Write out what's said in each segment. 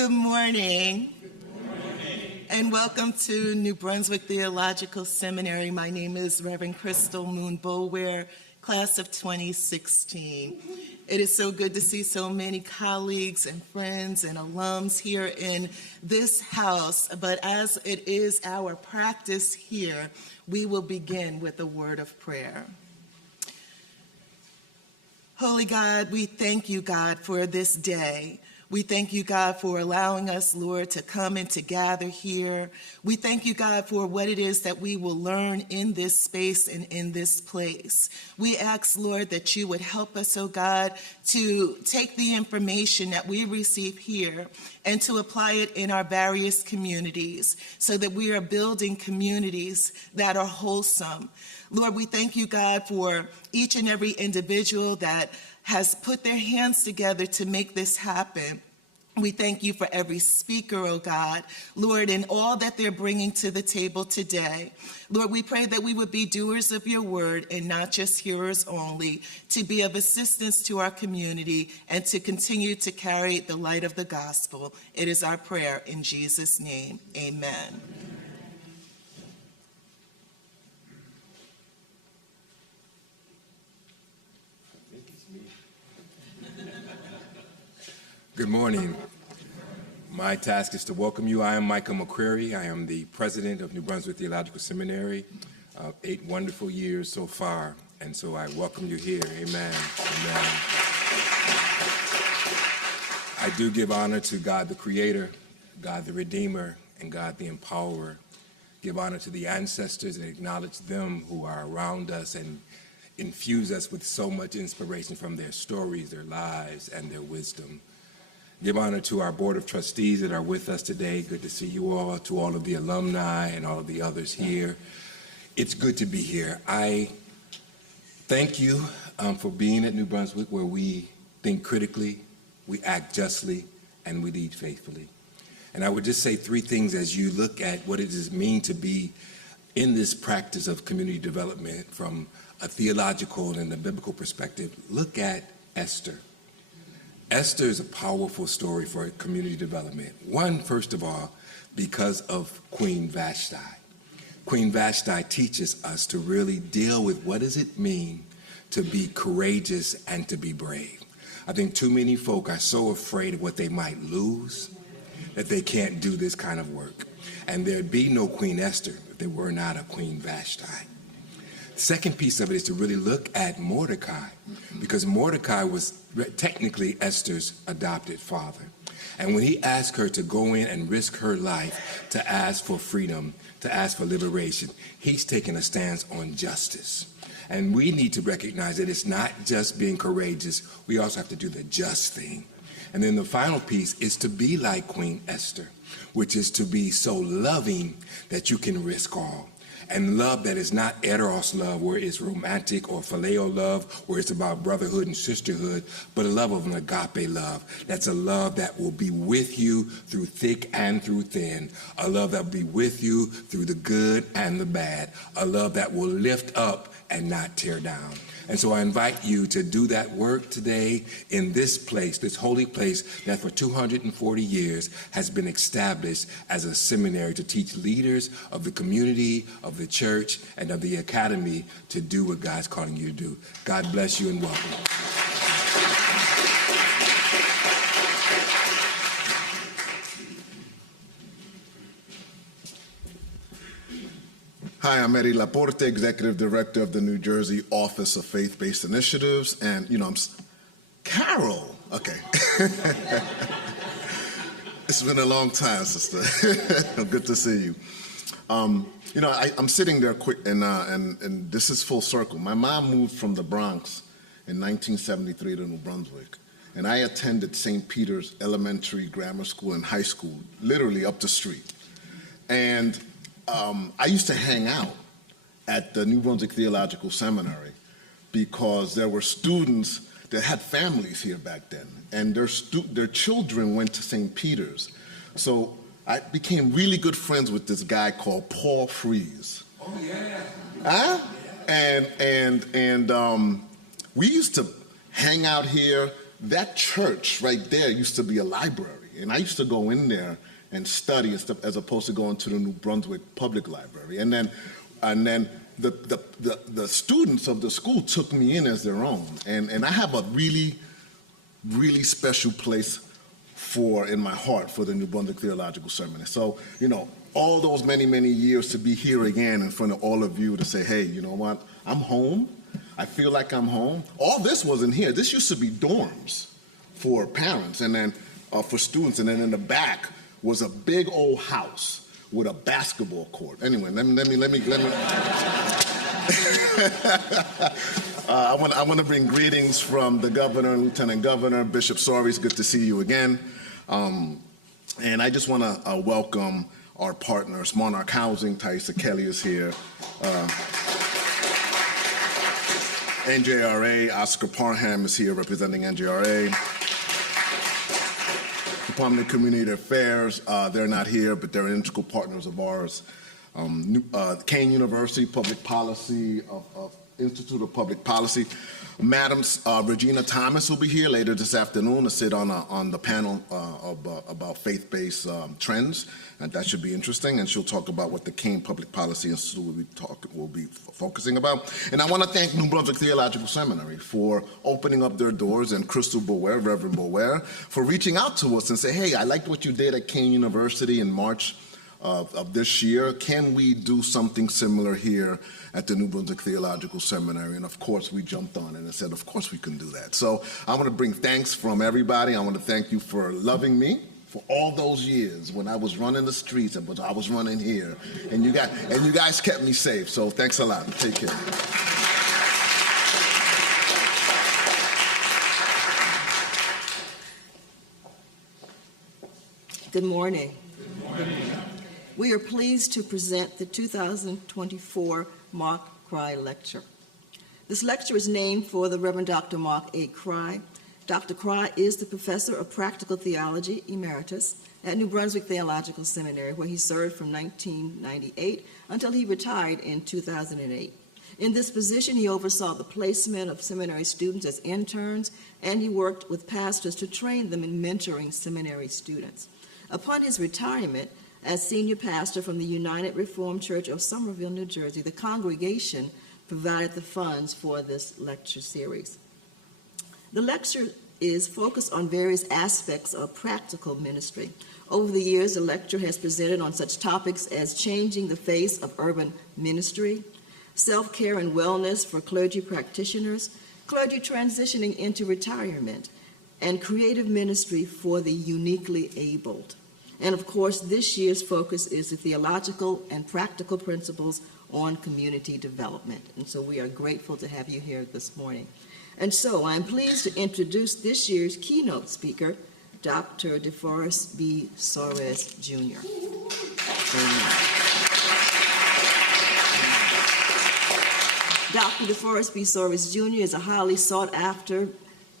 Good morning. And welcome to New Brunswick Theological Seminary. My name is Reverend Crystal Moon Boulware, class of 2016. It is so good to see so many colleagues and friends and alums here in this house, but as it is our practice here, we will begin with a word of prayer. Holy God, we thank you, God, for this day. We thank you, God, for allowing us, Lord, to come and to gather here. We thank you, God, for what it is that we will learn in this space and in this place. We ask, Lord, that you would help us, oh God, to take the information that we receive here and to apply it in our various communities so that we are building communities that are wholesome. Lord, we thank you, God, for each and every individual that has put their hands together to make this happen. We thank you for every speaker, oh God, Lord, and all that they're bringing to the table today. Lord, we pray that we would be doers of your word and not just hearers only, to be of assistance to our community and to continue to carry the light of the gospel. It is our prayer in Jesus' name. Amen. Good morning. My task is to welcome you. I am Michael McCrary. I am the president of New Brunswick Theological Seminary. 8 wonderful years so far, and so I welcome you here. Amen. Amen. I do give honor to God the Creator, God the Redeemer, and God the Empowerer. Give honor to the ancestors and acknowledge them who are around us and infuse us with so much inspiration from their stories, their lives, and their wisdom. Give honor to our Board of Trustees that are with us today. Good to see you all, to all of the alumni and all of the others here. It's good to be here. I thank you for being at New Brunswick, where we think critically, we act justly, and we lead faithfully. And I would just say 3 things as you look at what it does mean to be in this practice of community development from a theological and a biblical perspective. Look at Esther. Esther is a powerful story for community development. One, first of all, because of Queen Vashti. Queen Vashti teaches us to really deal with what does it mean to be courageous and to be brave. I think too many folk are so afraid of what they might lose that they can't do this kind of work. And there'd be no Queen Esther if there were not a Queen Vashti. Second piece of it is to really look at Mordecai, because Mordecai was technically Esther's adopted father. And when he asked her to go in and risk her life to ask for freedom, to ask for liberation, he's taking a stance on justice. And we need to recognize that it's not just being courageous, we also have to do the just thing. And then the final piece is to be like Queen Esther, which is to be so loving that you can risk all. And love that is not eros love, where it's romantic, or phileo love, where it's about brotherhood and sisterhood, but a love of an agape love. That's a love that will be with you through thick and through thin. A love that will be with you through the good and the bad. A love that will lift up and not tear down. And so I invite you to do that work today in this place, this holy place that for 240 years has been established as a seminary to teach leaders of the community, of the church, and of the academy to do what God's calling you to do. God bless you and welcome. Hi, I'm Eddie Laporte, Executive Director of the New Jersey Office of Faith-Based Initiatives, and, I'm Carol. Okay. It's been a long time, sister. Good to see you. I'm sitting there quick, and this is full circle. My mom moved from the Bronx in 1973 to New Brunswick, and I attended St. Peter's Elementary, Grammar School, and High School, literally up the street. And I used to hang out at the New Brunswick Theological Seminary because there were students that had families here back then, and their children went to St. Peter's. So I became really good friends with this guy called Paul Freeze. Oh, yeah. Huh? And we used to hang out here. That church right there used to be a library. And I used to go in there and study and stuff as opposed to going to the New Brunswick Public Library. And then the students of the school took me in as their own. And I have a really, really special place in my heart for the New Brunswick Theological Seminary. So, you know, all those many, many years to be here again in front of all of you to say, hey, you know what, I'm home. I feel like I'm home. All this wasn't here. This used to be dorms for parents and then for students. And then in the back was a big old house with a basketball court. Anyway, let me. I want to bring greetings from the governor, Lieutenant Governor, Bishop Soaries. Good to see you again. And I just want to welcome our partners, Monarch Housing. Thaisa Kelly is here. NJRA, Oscar Parham is here representing NJRA. Department of Community Affairs, they're not here, but they're integral partners of ours. Kane University Public Policy, of Institute of Public Policy. Madam Regina Thomas will be here later this afternoon to sit on the panel about faith-based trends, and that should be interesting. And she'll talk about what the Kane Public Policy Institute will be focusing about. And I want to thank New Brunswick Theological Seminary for opening up their doors, and Crystal Bower, Reverend Bower, for reaching out to us and say, hey, I liked what you did at Kane University in March of this year. Can we do something similar here at the New Brunswick Theological Seminary? And of course, we jumped on it and said, of course we can do that. So I want to bring thanks from everybody. I want to thank you for loving me for all those years when I was running the streets and I was running here. And you guys kept me safe. So thanks a lot. Take care. Good morning. Good morning. We are pleased to present the 2024 Mark Kraai Lecture. This lecture is named for the Reverend Dr. Mark A. Kraai. Dr. Kraai is the Professor of Practical Theology Emeritus at New Brunswick Theological Seminary, where he served from 1998 until he retired in 2008. In this position, he oversaw the placement of seminary students as interns, and he worked with pastors to train them in mentoring seminary students. Upon his retirement, as senior pastor from the United Reformed Church of Somerville, New Jersey, the congregation provided the funds for this lecture series. The lecture is focused on various aspects of practical ministry. Over the years, the lecture has presented on such topics as changing the face of urban ministry, self-care and wellness for clergy practitioners, clergy transitioning into retirement, and creative ministry for the uniquely abled. And of course, this year's focus is the theological and practical principles on community development. And so we are grateful to have you here this morning. And so I'm pleased to introduce this year's keynote speaker, Dr. DeForest B. Soaries, Jr. Dr. DeForest B. Soaries, Jr. is a highly sought-after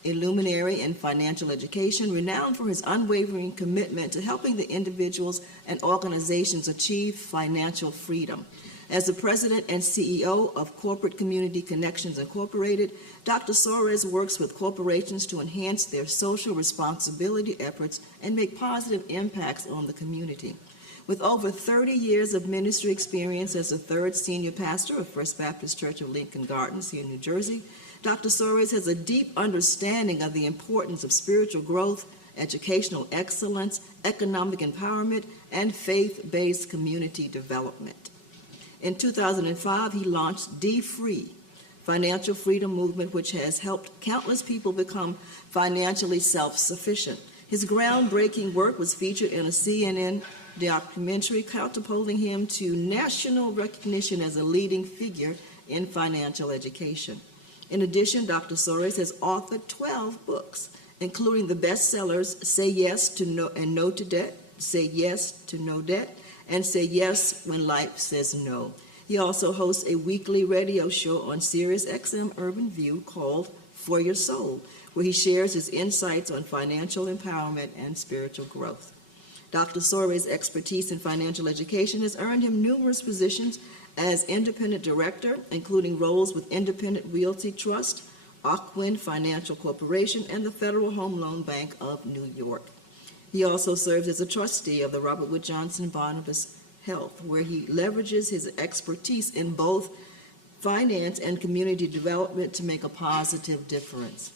illuminary in financial education, renowned for his unwavering commitment to helping the individuals and organizations achieve financial freedom. As the president and CEO of Corporate Community Connections Incorporated, Dr. Soaries works with corporations to enhance their social responsibility efforts and make positive impacts on the community. With over 30 years of ministry experience as the third senior pastor of First Baptist Church of Lincoln Gardens here in New Jersey, Dr. Soaries has a deep understanding of the importance of spiritual growth, educational excellence, economic empowerment, and faith-based community development. In 2005, he launched D-Free, Financial Freedom Movement, which has helped countless people become financially self-sufficient. His groundbreaking work was featured in a CNN documentary, catapulting him to national recognition as a leading figure in financial education. In addition, Dr. Soaries has authored 12 books, including the bestsellers Say Yes to No and No to Debt, Say Yes to No Debt, and Say Yes When Life Says No. He also hosts a weekly radio show on Sirius XM Urban View called For Your Soul, where he shares his insights on financial empowerment and spiritual growth. Dr. Soaries' expertise in financial education has earned him numerous positions as independent director, including roles with Independent Realty Trust, Ocwen Financial Corporation, and the Federal Home Loan Bank of New York. He also serves as a trustee of the Robert Wood Johnson Barnabas Health, where he leverages his expertise in both finance and community development to make a positive difference.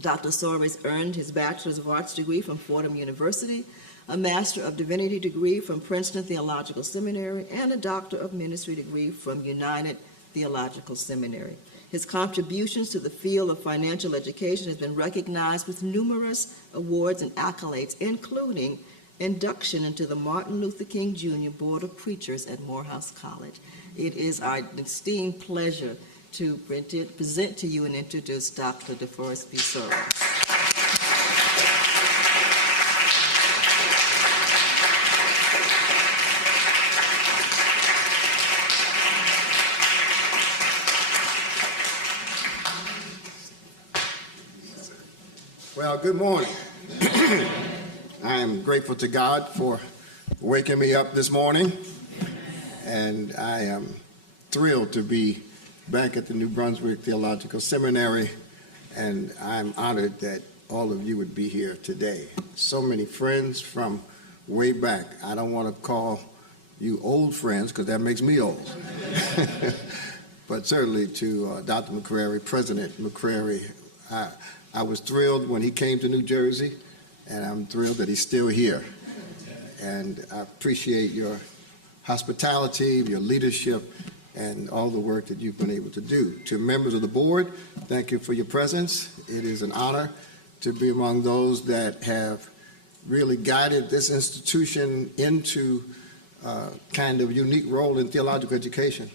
Dr. Soaries earned his Bachelor's of Arts degree from Fordham University, a Master of Divinity degree from Princeton Theological Seminary, and a Doctor of Ministry degree from United Theological Seminary. His contributions to the field of financial education has been recognized with numerous awards and accolades, including induction into the Martin Luther King Jr. Board of Preachers at Morehouse College. It is our esteemed pleasure to present to you and introduce Dr. DeForest B. Soaries. Well, good morning. I am grateful to God for waking me up this morning, and I am thrilled to be back at the New Brunswick Theological Seminary, and I'm honored that all of you would be here today. So many friends from way back. I don't want to call you old friends because that makes me old. But certainly to Dr. McCrary, President McCrary, I was thrilled when he came to New Jersey, and I'm thrilled that he's still here. And I appreciate your hospitality, your leadership, and all the work that you've been able to do. To members of the board, thank you for your presence. It is an honor to be among those that have really guided this institution into a kind of unique role in theological education.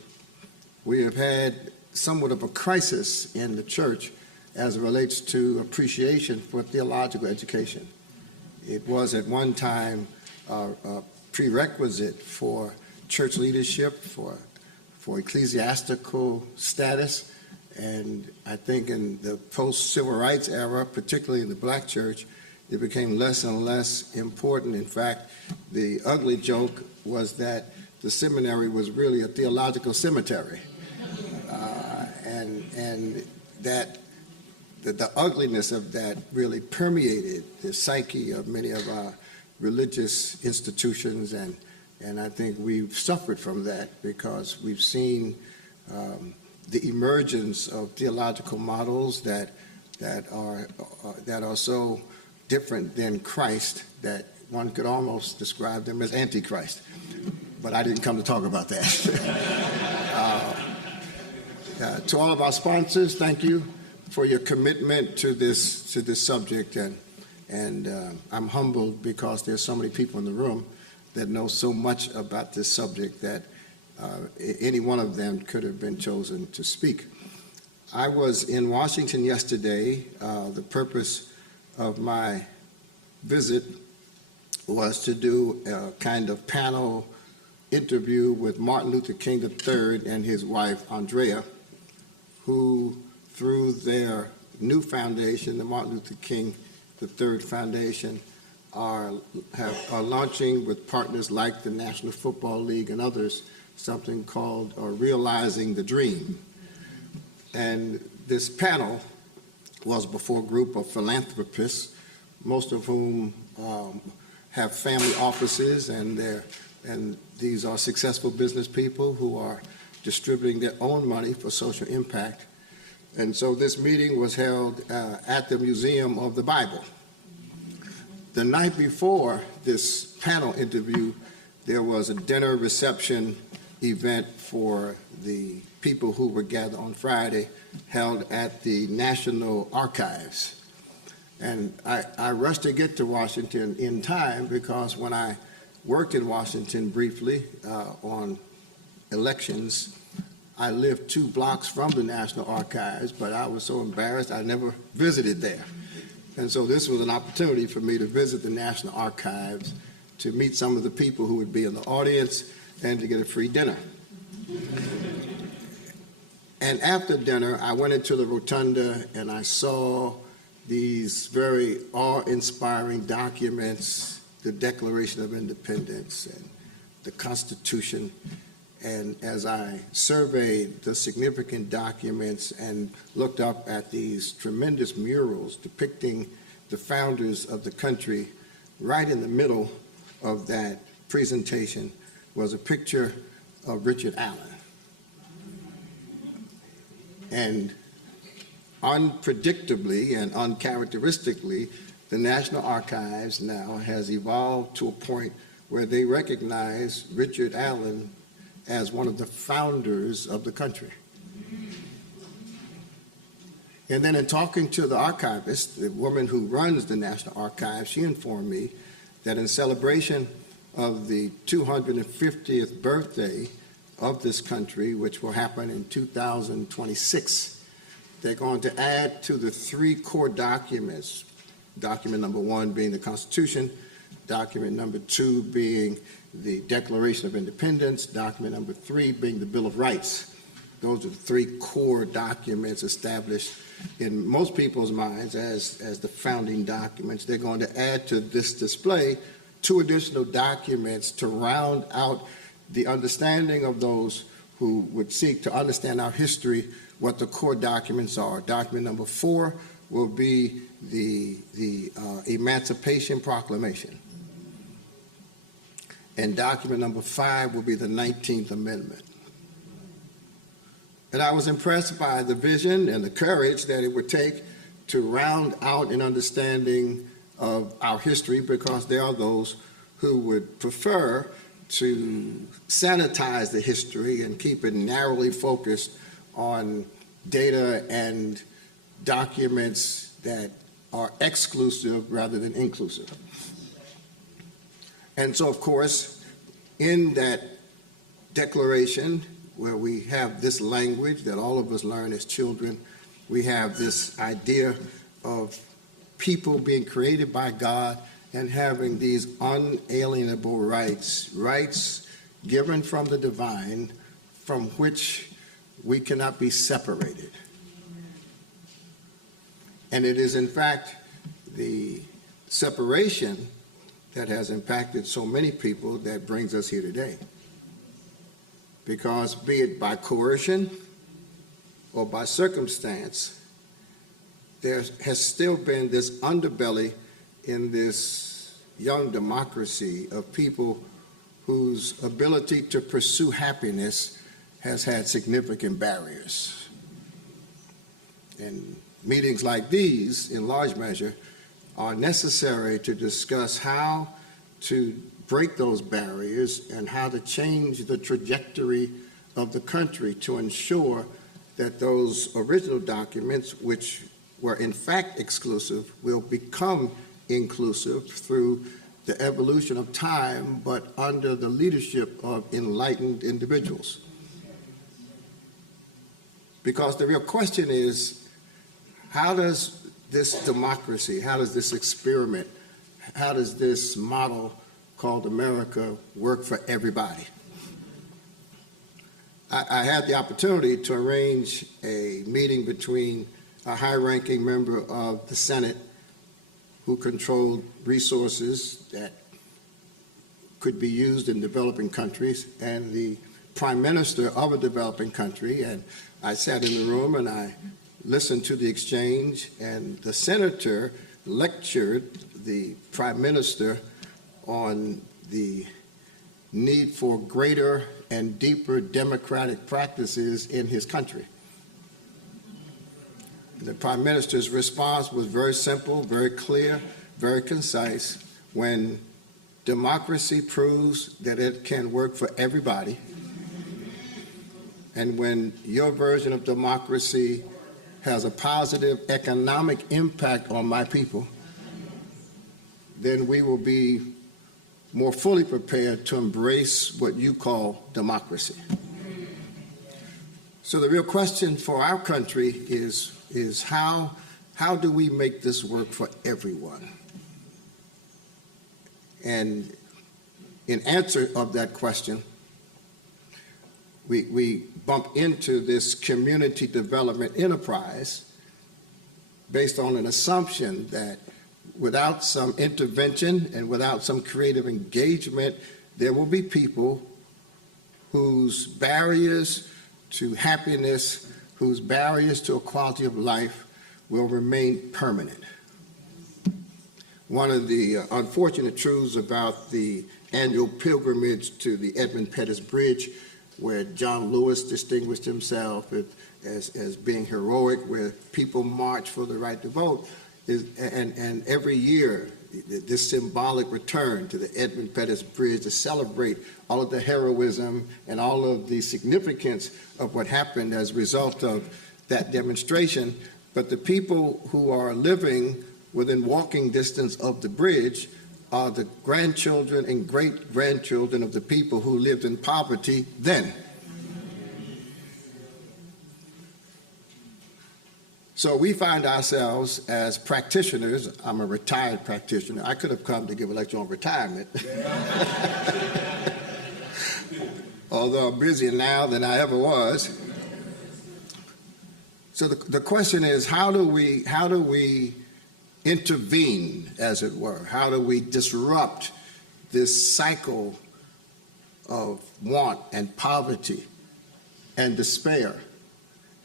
We have had somewhat of a crisis in the church as it relates to appreciation for theological education. It was at one time a prerequisite for church leadership, for ecclesiastical status, and I think in the post-civil rights era, particularly in the black church, it became less and less important. In fact, the ugly joke was that the seminary was really a theological cemetery, and that the ugliness of that really permeated the psyche of many of our religious institutions, and I think we've suffered from that because we've seen the emergence of theological models that are so different than Christ that one could almost describe them as antichrist. But I didn't come to talk about that. To all of our sponsors, thank you for your commitment to this subject, and I'm humbled because there's so many people in the room that know so much about this subject that any one of them could have been chosen to speak. I was in Washington yesterday. The purpose of my visit was to do a kind of panel interview with Martin Luther King III and his wife, Andrea, who through their new foundation, the Martin Luther King III Foundation, are launching with partners like the National Football League and others something called Realizing the Dream. And this panel was before a group of philanthropists, most of whom have family offices, and these are successful business people who are distributing their own money for social impact. And so this meeting was held at the Museum of the Bible. The night before this panel interview, there was a dinner reception event for the people who were gathered on Friday, held at the National Archives. And I rushed to get to Washington in time because when I worked in Washington briefly on elections, I lived 2 blocks from the National Archives, but I was so embarrassed I never visited there. And so this was an opportunity for me to visit the National Archives, to meet some of the people who would be in the audience, and to get a free dinner. And after dinner, I went into the rotunda and I saw these very awe-inspiring documents, the Declaration of Independence and the Constitution. And as I surveyed the significant documents and looked up at these tremendous murals depicting the founders of the country, right in the middle of that presentation was a picture of Richard Allen. And unpredictably and uncharacteristically, the National Archives now has evolved to a point where they recognize Richard Allen as one of the founders of the country. And then in talking to the archivist, the woman who runs the National Archives, she informed me that in celebration of the 250th birthday of this country, which will happen in 2026, they're going to add to the 3 core documents, document number 1 being the Constitution, document number 2 being the Declaration of Independence, document number 3 being the Bill of Rights. Those are the 3 core documents established in most people's minds as the founding documents. They're going to add to this display 2 additional documents to round out the understanding of those who would seek to understand our history, what the core documents are. Document number 4 will be the Emancipation Proclamation. And document number 5 will be the 19th Amendment. And I was impressed by the vision and the courage that it would take to round out an understanding of our history, because there are those who would prefer to sanitize the history and keep it narrowly focused on data and documents that are exclusive rather than inclusive. And so, of course, in that declaration, where we have this language that all of us learn as children, we have this idea of people being created by God and having these unalienable rights, rights given from the divine, from which we cannot be separated. And it is, in fact, the separation that has impacted so many people that brings us here today. Because be it by coercion or by circumstance, there has still been this underbelly in this young democracy of people whose ability to pursue happiness has had significant barriers. And meetings like these, in large measure, are necessary to discuss how to break those barriers and how to change the trajectory of the country to ensure that those original documents, which were in fact exclusive, will become inclusive through the evolution of time, but under the leadership of enlightened individuals. Because the real question is, how does this democracy, how does this experiment, how does this model called America work for everybody? I had the opportunity to arrange a meeting between a high-ranking member of the Senate who controlled resources that could be used in developing countries and the prime minister of a developing country. And I sat in the room and I listened to the exchange, and the senator lectured the prime minister on the need for greater and deeper democratic practices in his country. The prime minister's response was very simple, very clear, very concise. When democracy proves that it can work for everybody, and when your version of democracy has a positive economic impact on my people, then we will be more fully prepared to embrace what you call democracy. So the real question for our country is how do we make this work for everyone? And in answer of that question, we bump into this community development enterprise based on an assumption that without some intervention and without some creative engagement, there will be people whose barriers to happiness, whose barriers to a quality of life will remain permanent. one of the unfortunate truths about the annual pilgrimage to the Edmund Pettus Bridge, where John Lewis distinguished himself as being heroic, where people march for the right to vote, and every year this symbolic return to the Edmund Pettus Bridge to celebrate all of the heroism and all of the significance of what happened as a result of that demonstration. But the people who are living within walking distance of the bridge are the grandchildren and great-grandchildren of the people who lived in poverty then. So we find ourselves as practitioners. I'm a retired practitioner. I could have come to give a lecture on retirement. Although I'm busier now than I ever was. So the question is, how do we intervene, as it were? How do we disrupt this cycle of want and poverty and despair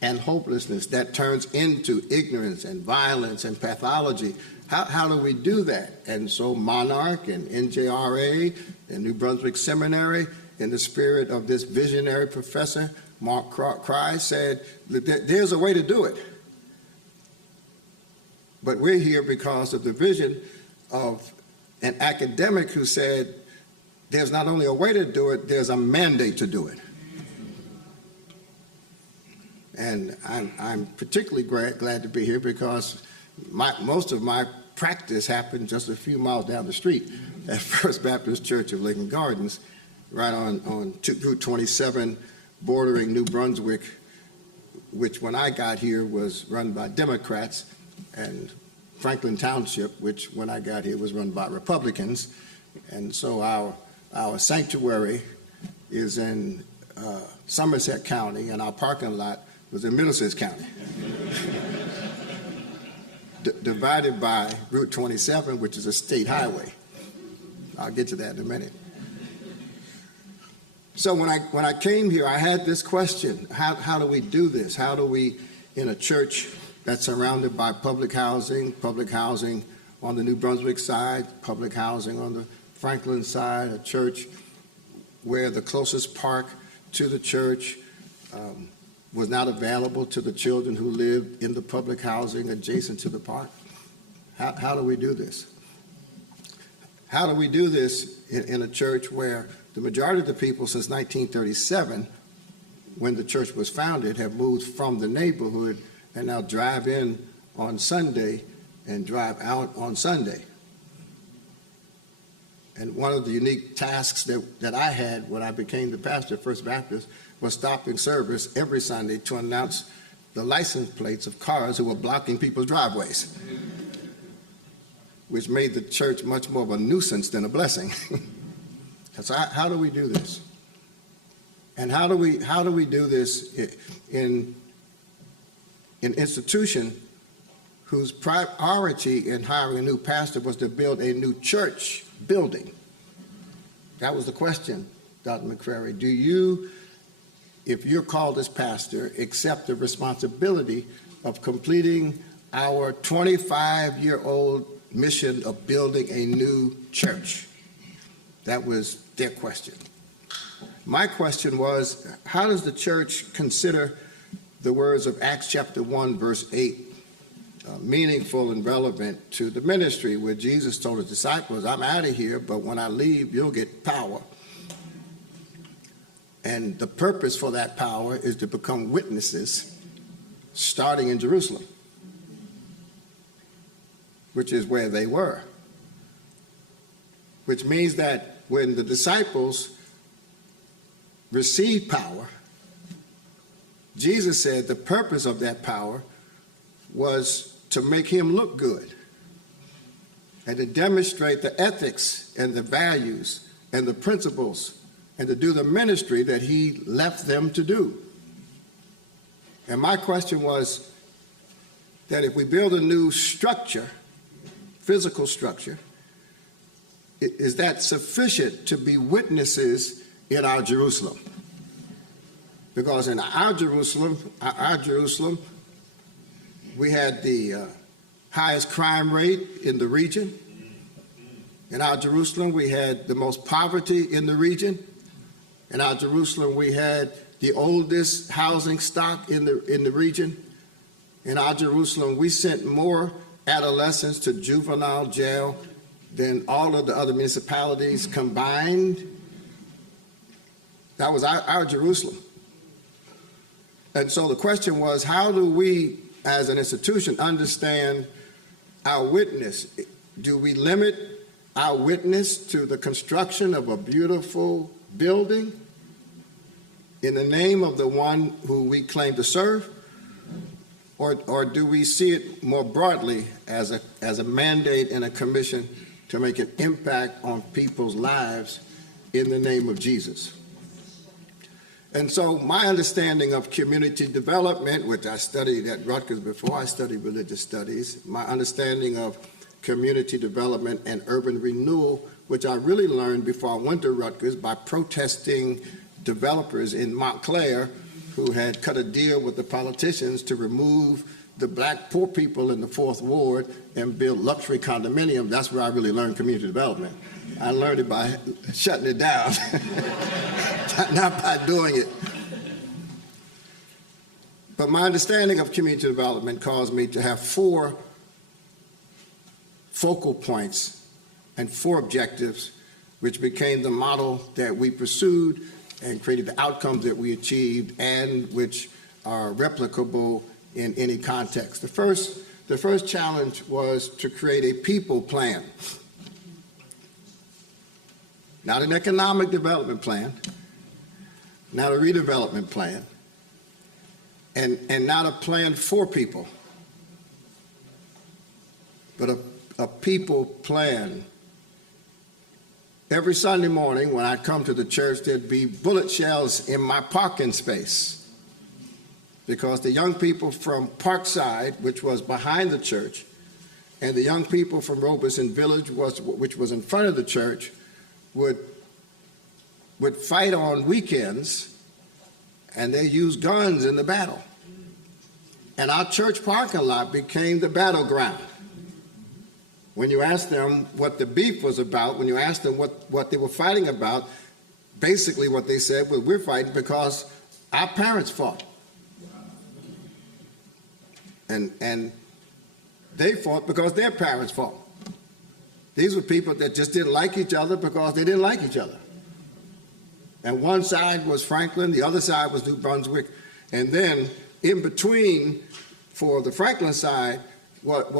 and hopelessness that turns into ignorance and violence and pathology? How do we do that? And so Monarch and NJRA and New Brunswick Seminary, in the spirit of this visionary professor, Mark Kraai, said that there's a way to do it. But we're here because of the vision of an academic who said there's not only a way to do it, there's a mandate to do it. And I'm particularly glad to be here because most of my practice happened just a few miles down the street at First Baptist Church of Lincoln Gardens, right on Route 27, bordering New Brunswick, which when I got here was run by Democrats, and Franklin Township, which when I got here was run by Republicans. And so our sanctuary is in Somerset County, and our parking lot was in Middlesex County. Divided by Route 27, which is a state highway. I'll get to that in a minute. So when I came here, I had this question: how do we do this? How do we, in a church that's surrounded by public housing on the New Brunswick side, public housing on the Franklin side, a church where the closest park to the church was not available to the children who lived in the public housing adjacent to the park? How do we do this? How do we do this in a church where the majority of the people since 1937, when the church was founded, have moved from the neighborhood and now drive in on Sunday and drive out on Sunday? And one of the unique tasks that I had when I became the pastor at First Baptist was stopping service every Sunday to announce the license plates of cars who were blocking people's driveways, which made the church much more of a nuisance than a blessing. So how do we do this? And how do we do this in an institution whose priority in hiring a new pastor was to build a new church building? That was the question, Dr. McCrary. Do you, if you're called as pastor, accept the responsibility of completing our 25-year-old mission of building a new church? That was their question. My question was, how does the church consider the words of Acts chapter 1, verse 8, meaningful and relevant to the ministry, where Jesus told his disciples, I'm out of here, but when I leave, you'll get power. And the purpose for that power is to become witnesses, starting in Jerusalem, which is where they were. Which means that when the disciples received power, Jesus said the purpose of that power was to make him look good and to demonstrate the ethics and the values and the principles and to do the ministry that he left them to do. And my question was that if we build a new structure, physical structure, is that sufficient to be witnesses in our Jerusalem? Because in our Jerusalem, we had the highest crime rate in the region. In our Jerusalem, we had the most poverty in the region. In our Jerusalem, we had the oldest housing stock in the region. In our Jerusalem, we sent more adolescents to juvenile jail than all of the other municipalities combined. That was our Jerusalem. And so the question was, how do we, as an institution, understand our witness? Do we limit our witness to the construction of a beautiful building in the name of the one who we claim to serve? Or do we see it more broadly as a mandate and a commission to make an impact on people's lives in the name of Jesus? And so my understanding of community development, which I studied at Rutgers before I studied religious studies, my understanding of community development and urban renewal, which I really learned before I went to Rutgers by protesting developers in Montclair who had cut a deal with the politicians to remove the black poor people in the 4th Ward and build luxury condominiums. That's where I really learned community development. I learned it by shutting it down, not by doing it. But my understanding of community development caused me to have 4 focal points and 4 objectives, which became the model that we pursued and created the outcomes that we achieved and which are replicable in any context. The first challenge was to create a people plan. Not an economic development plan, not a redevelopment plan, and not a plan for people, but a people plan. Every Sunday morning when I come to the church, there'd be bullet shells in my parking space because the young people from Parkside, which was behind the church, and the young people from Robeson Village, which was in front of the church, would fight on weekends, and they used guns in the battle. And our church parking lot became the battleground. When you asked them what the beef was about, when you asked them what they were fighting about, basically what they said was, we're fighting because our parents fought. And they fought because their parents fought. These were people that just didn't like each other because they didn't like each other. And one side was Franklin, the other side was New Brunswick, and then in between, for the Franklin side, what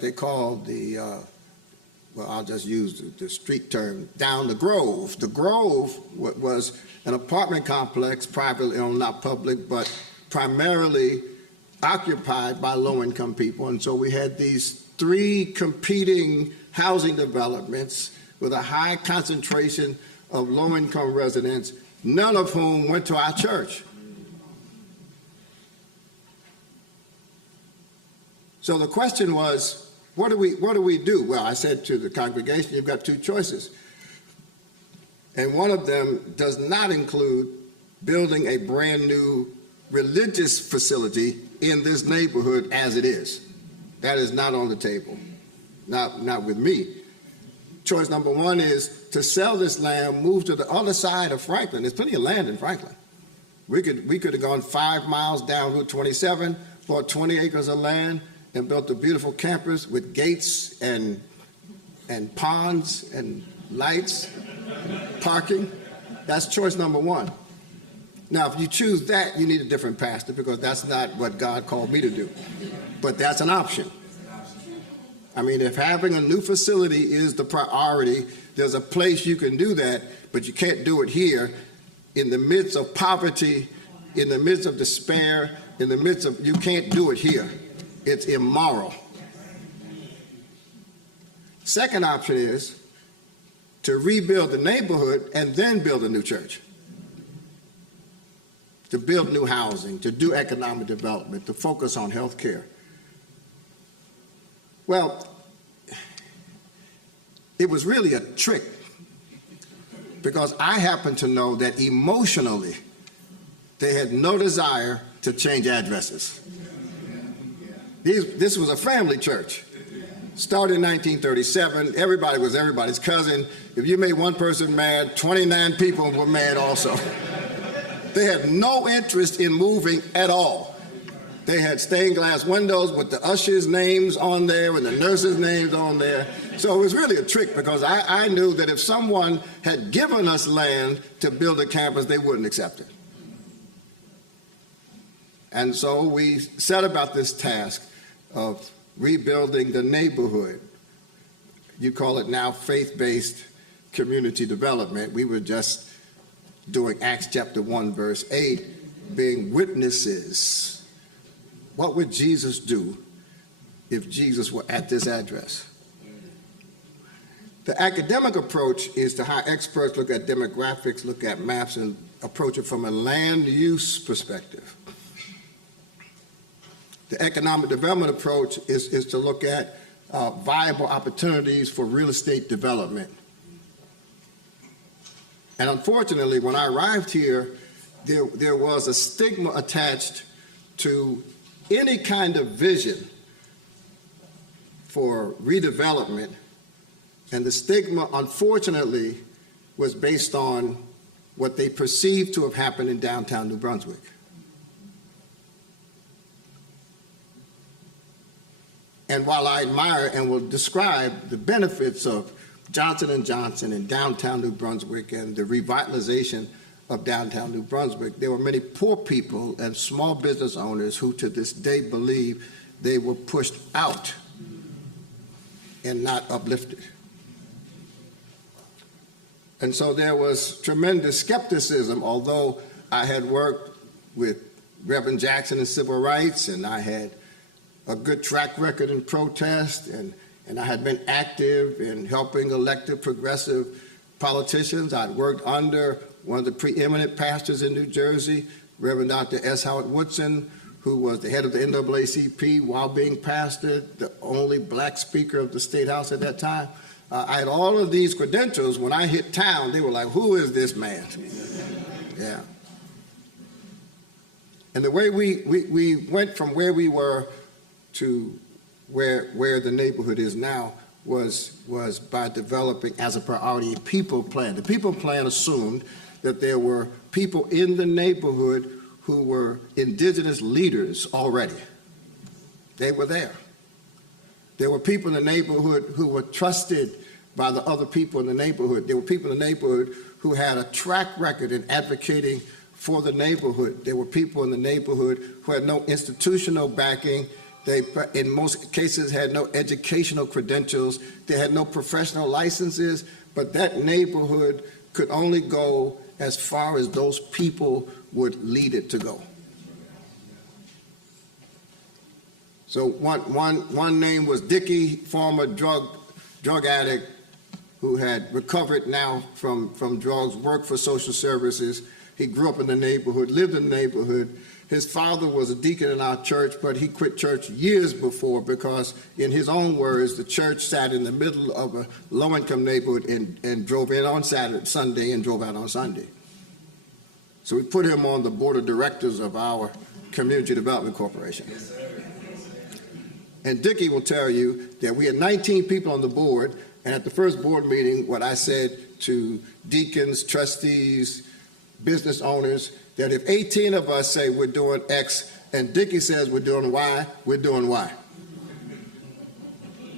they called the, well, I'll just use the street term, down the Grove. The Grove was an apartment complex, privately owned, not public, but primarily occupied by low-income people. And so we had these 3 competing housing developments with a high concentration of low-income residents, none of whom went to our church. So the question was, what do we do? Well, I said to the congregation, you've got 2 choices. And one of them does not include building a brand new religious facility in this neighborhood as it is. That is not on the table, not with me. Choice number 1 is to sell this land, move to the other side of Franklin. There's plenty of land in Franklin. We could have gone 5 miles down Route 27, bought 20 acres of land, and built a beautiful campus with gates and ponds and lights, parking. That's choice number 1. Now, if you choose that, you need a different pastor because that's not what God called me to do. But that's an option. I mean, if having a new facility is the priority, there's a place you can do that, but you can't do it here in the midst of poverty, in the midst of despair, in the midst of, you can't do it here. It's immoral. Second option is to rebuild the neighborhood and then build a new church. To build new housing, to do economic development, to focus on health care. Well, it was really a trick because I happen to know that emotionally they had no desire to change addresses. This was a family church. Started in 1937. Everybody was everybody's cousin. If you made one person mad, 29 people were mad also. They had no interest in moving at all. They had stained glass windows with the ushers' names on there and the nurses' names on there. So it was really a trick, because I knew that if someone had given us land to build a campus, they wouldn't accept it. And so we set about this task of rebuilding the neighborhood. You call it now faith-based community development. We were just doing Acts chapter 1, verse 8, being witnesses. What would Jesus do if Jesus were at this address? The academic approach is to hire experts, look at demographics, look at maps, and approach it from a land use perspective. The economic development approach is to look at viable opportunities for real estate development. And unfortunately, when I arrived here, there was a stigma attached to any kind of vision for redevelopment. And the stigma, unfortunately, was based on what they perceived to have happened in downtown New Brunswick. And while I admire and will describe the benefits of Johnson & Johnson in downtown New Brunswick and the revitalization of downtown New Brunswick, there were many poor people and small business owners who to this day believe they were pushed out and not uplifted. And so there was tremendous skepticism, although I had worked with Reverend Jackson in civil rights, and I had a good track record in protest, and I had been active in helping elected progressive politicians. I'd worked under one of the preeminent pastors in New Jersey, Reverend Dr. S. Howard Woodson, who was the head of the NAACP while being pastor, the only black speaker of the State House at that time. I had all of these credentials. When I hit town, they were like, who is this man? Yeah. And the way we went from where we were to where the neighborhood is now was by developing as a priority a people plan. The people plan assumed that there were people in the neighborhood who were indigenous leaders already. They were there. There were people in the neighborhood who were trusted by the other people in the neighborhood. There were people in the neighborhood who had a track record in advocating for the neighborhood. There were people in the neighborhood who had no institutional backing. They, in most cases, had no educational credentials. They had no professional licenses, but that neighborhood could only go as far as those people would lead it to go. So one name was Dickie, former drug addict who had recovered now from drugs, worked for social services. He grew up in the neighborhood, lived in the neighborhood. His father was a deacon in our church, but he quit church years before because, in his own words, the church sat in the middle of a low-income neighborhood and drove in on Sunday and drove out on Sunday. So we put him on the board of directors of our Community Development Corporation. And Dickie will tell you that we had 19 people on the board, and at the first board meeting, what I said to deacons, trustees, business owners, that if 18 of us say we're doing X and Dickie says we're doing Y, we're doing Y.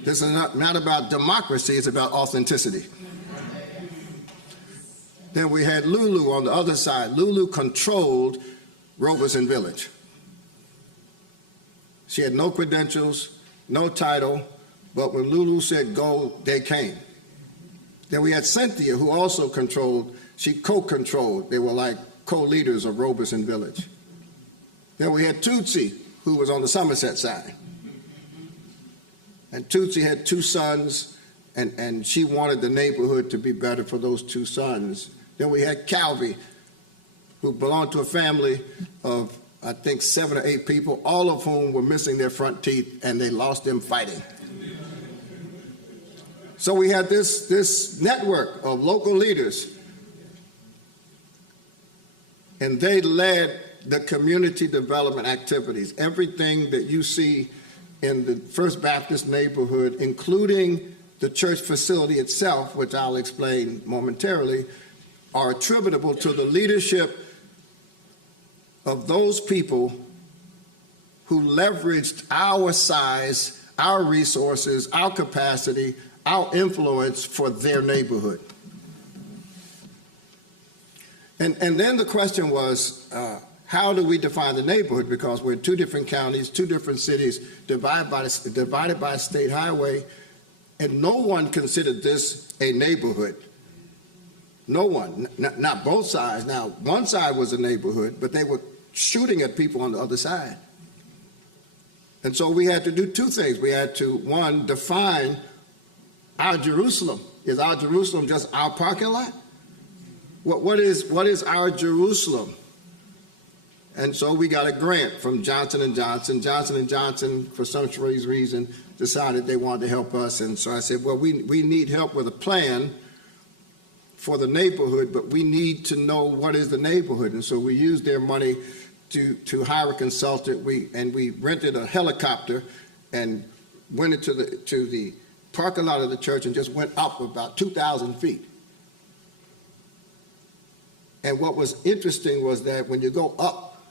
This is not about democracy, it's about authenticity. Then we had Lulu on the other side. Lulu controlled Robeson Village. She had no credentials, no title, but when Lulu said go, they came. Then we had Cynthia, who also controlled, she co-controlled. They were like co-leaders of Robeson Village. Then we had Tootsie, who was on the Somerset side. And Tootsie had two sons, and she wanted the neighborhood to be better for those two sons. Then we had Calvi, who belonged to a family of, I think, 7 or 8 people, all of whom were missing their front teeth, and they lost them fighting. So we had this network of local leaders, and they led the community development activities. Everything that you see in the First Baptist neighborhood, including the church facility itself, which I'll explain momentarily, are attributable to the leadership of those people who leveraged our size, our resources, our capacity, our influence for their neighborhood. And then the question was, how do we define the neighborhood? Because we're in two different counties, two different cities, divided by a state highway, and no one considered this a neighborhood. No one, not both sides. Now, one side was a neighborhood, but they were shooting at people on the other side. And so we had to do two things. We had to, one, define our Jerusalem. Is our Jerusalem just our parking lot? What is our Jerusalem? And so we got a grant from Johnson & Johnson. Johnson & Johnson, for some strange reason, decided they wanted to help us. And so I said, well, we need help with a plan for the neighborhood, but we need to know what is the neighborhood. And so we used their money to hire a consultant. We rented a helicopter and went into the parking lot of the church and just went up about 2,000 feet. And what was interesting was that when you go up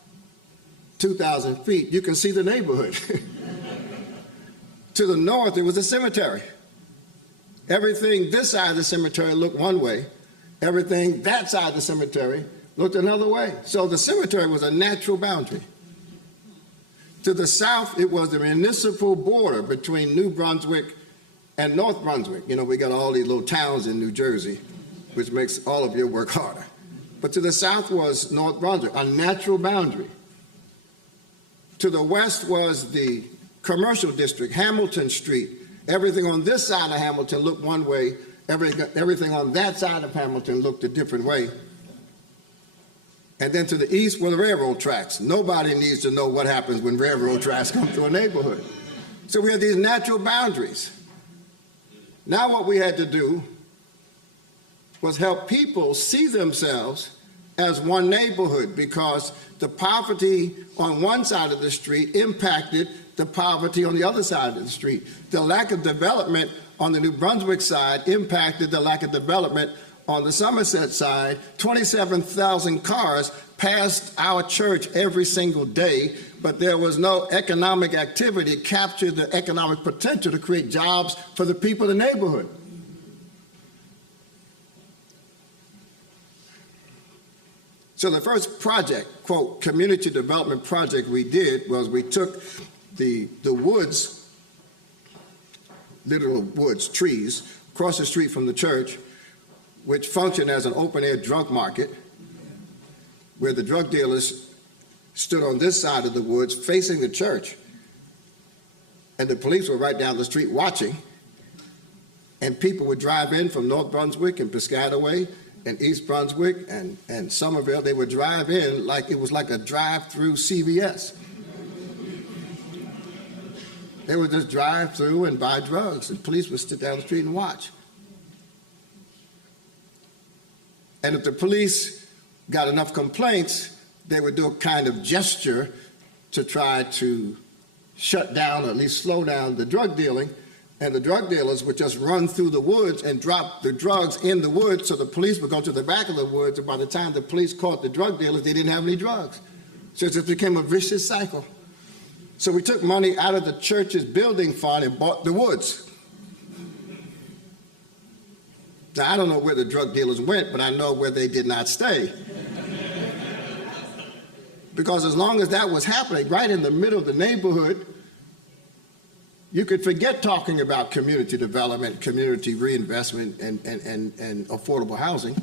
2,000 feet, you can see the neighborhood. To the north, there was a cemetery. Everything this side of the cemetery looked one way. Everything that side of the cemetery looked another way. So the cemetery was a natural boundary. To the south, it was the municipal border between New Brunswick and North Brunswick. You know, we got all these little towns in New Jersey, which makes all of your work harder. But to the south was North Brunswick, a natural boundary. To the west was the commercial district, Hamilton Street. Everything on this side of Hamilton looked one way. Everything on that side of Hamilton looked a different way. And then to the east were the railroad tracks. Nobody needs to know what happens when railroad tracks come through a neighborhood. So we had these natural boundaries. Now what we had to do was help people see themselves as one neighborhood, because the poverty on one side of the street impacted the poverty on the other side of the street. The lack of development on the New Brunswick side impacted the lack of development on the Somerset side. 27,000 cars passed our church every single day, but there was no economic activity to capture the economic potential to create jobs for the people in the neighborhood. So the first project, quote, community development project we did was we took the woods, literal woods, trees, across the street from the church, which functioned as an open-air drug market, where the drug dealers stood on this side of the woods facing the church, and the police were right down the street watching, and people would drive in from North Brunswick and Piscataway and East Brunswick and Somerville. They would drive in like it was like a drive-through CVS. They would just drive through and buy drugs, and police would sit down the street and watch. And if the police got enough complaints, they would do a kind of gesture to try to shut down or at least slow down the drug dealing, and the drug dealers would just run through the woods and drop the drugs in the woods, so the police would go to the back of the woods, and by the time the police caught the drug dealers, they didn't have any drugs. So it just became a vicious cycle. So we took money out of the church's building fund and bought the woods. Now, I don't know where the drug dealers went, but I know where they did not stay. Because as long as that was happening right in the middle of the neighborhood, you could forget talking about community development, community reinvestment, and affordable housing.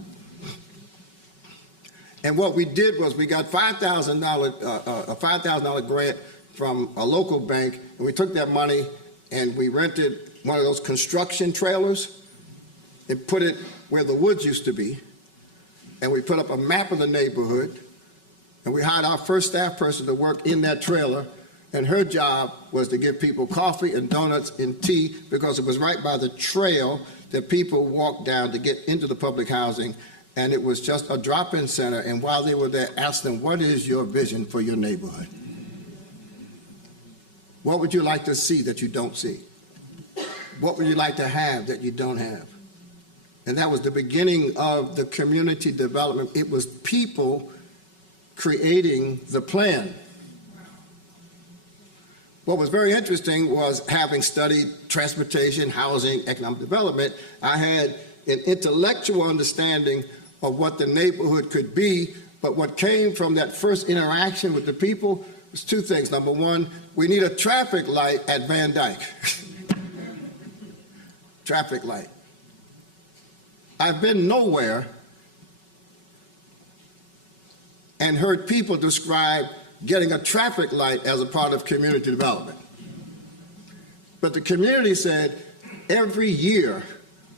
And what we did was we got a $5,000 grant from a local bank, and we took that money and we rented one of those construction trailers and put it where the woods used to be, and we put up a map of the neighborhood, and we hired our first staff person to work in that trailer, and her job was to give people coffee and donuts and tea, because it was right by the trail that people walked down to get into the public housing, and it was just a drop-in center. And while they were there, asked them, what is your vision for your neighborhood? What would you like to see that you don't see? What would you like to have that you don't have? And that was the beginning of the community development. It was people creating the plan. What was very interesting was, having studied transportation, housing, economic development, I had an intellectual understanding of what the neighborhood could be, but what came from that first interaction with the people was two things. Number one, we need a traffic light at Van Dyke. Traffic light. I've been nowhere and heard people describe getting a traffic light as a part of community development. But the community said, every year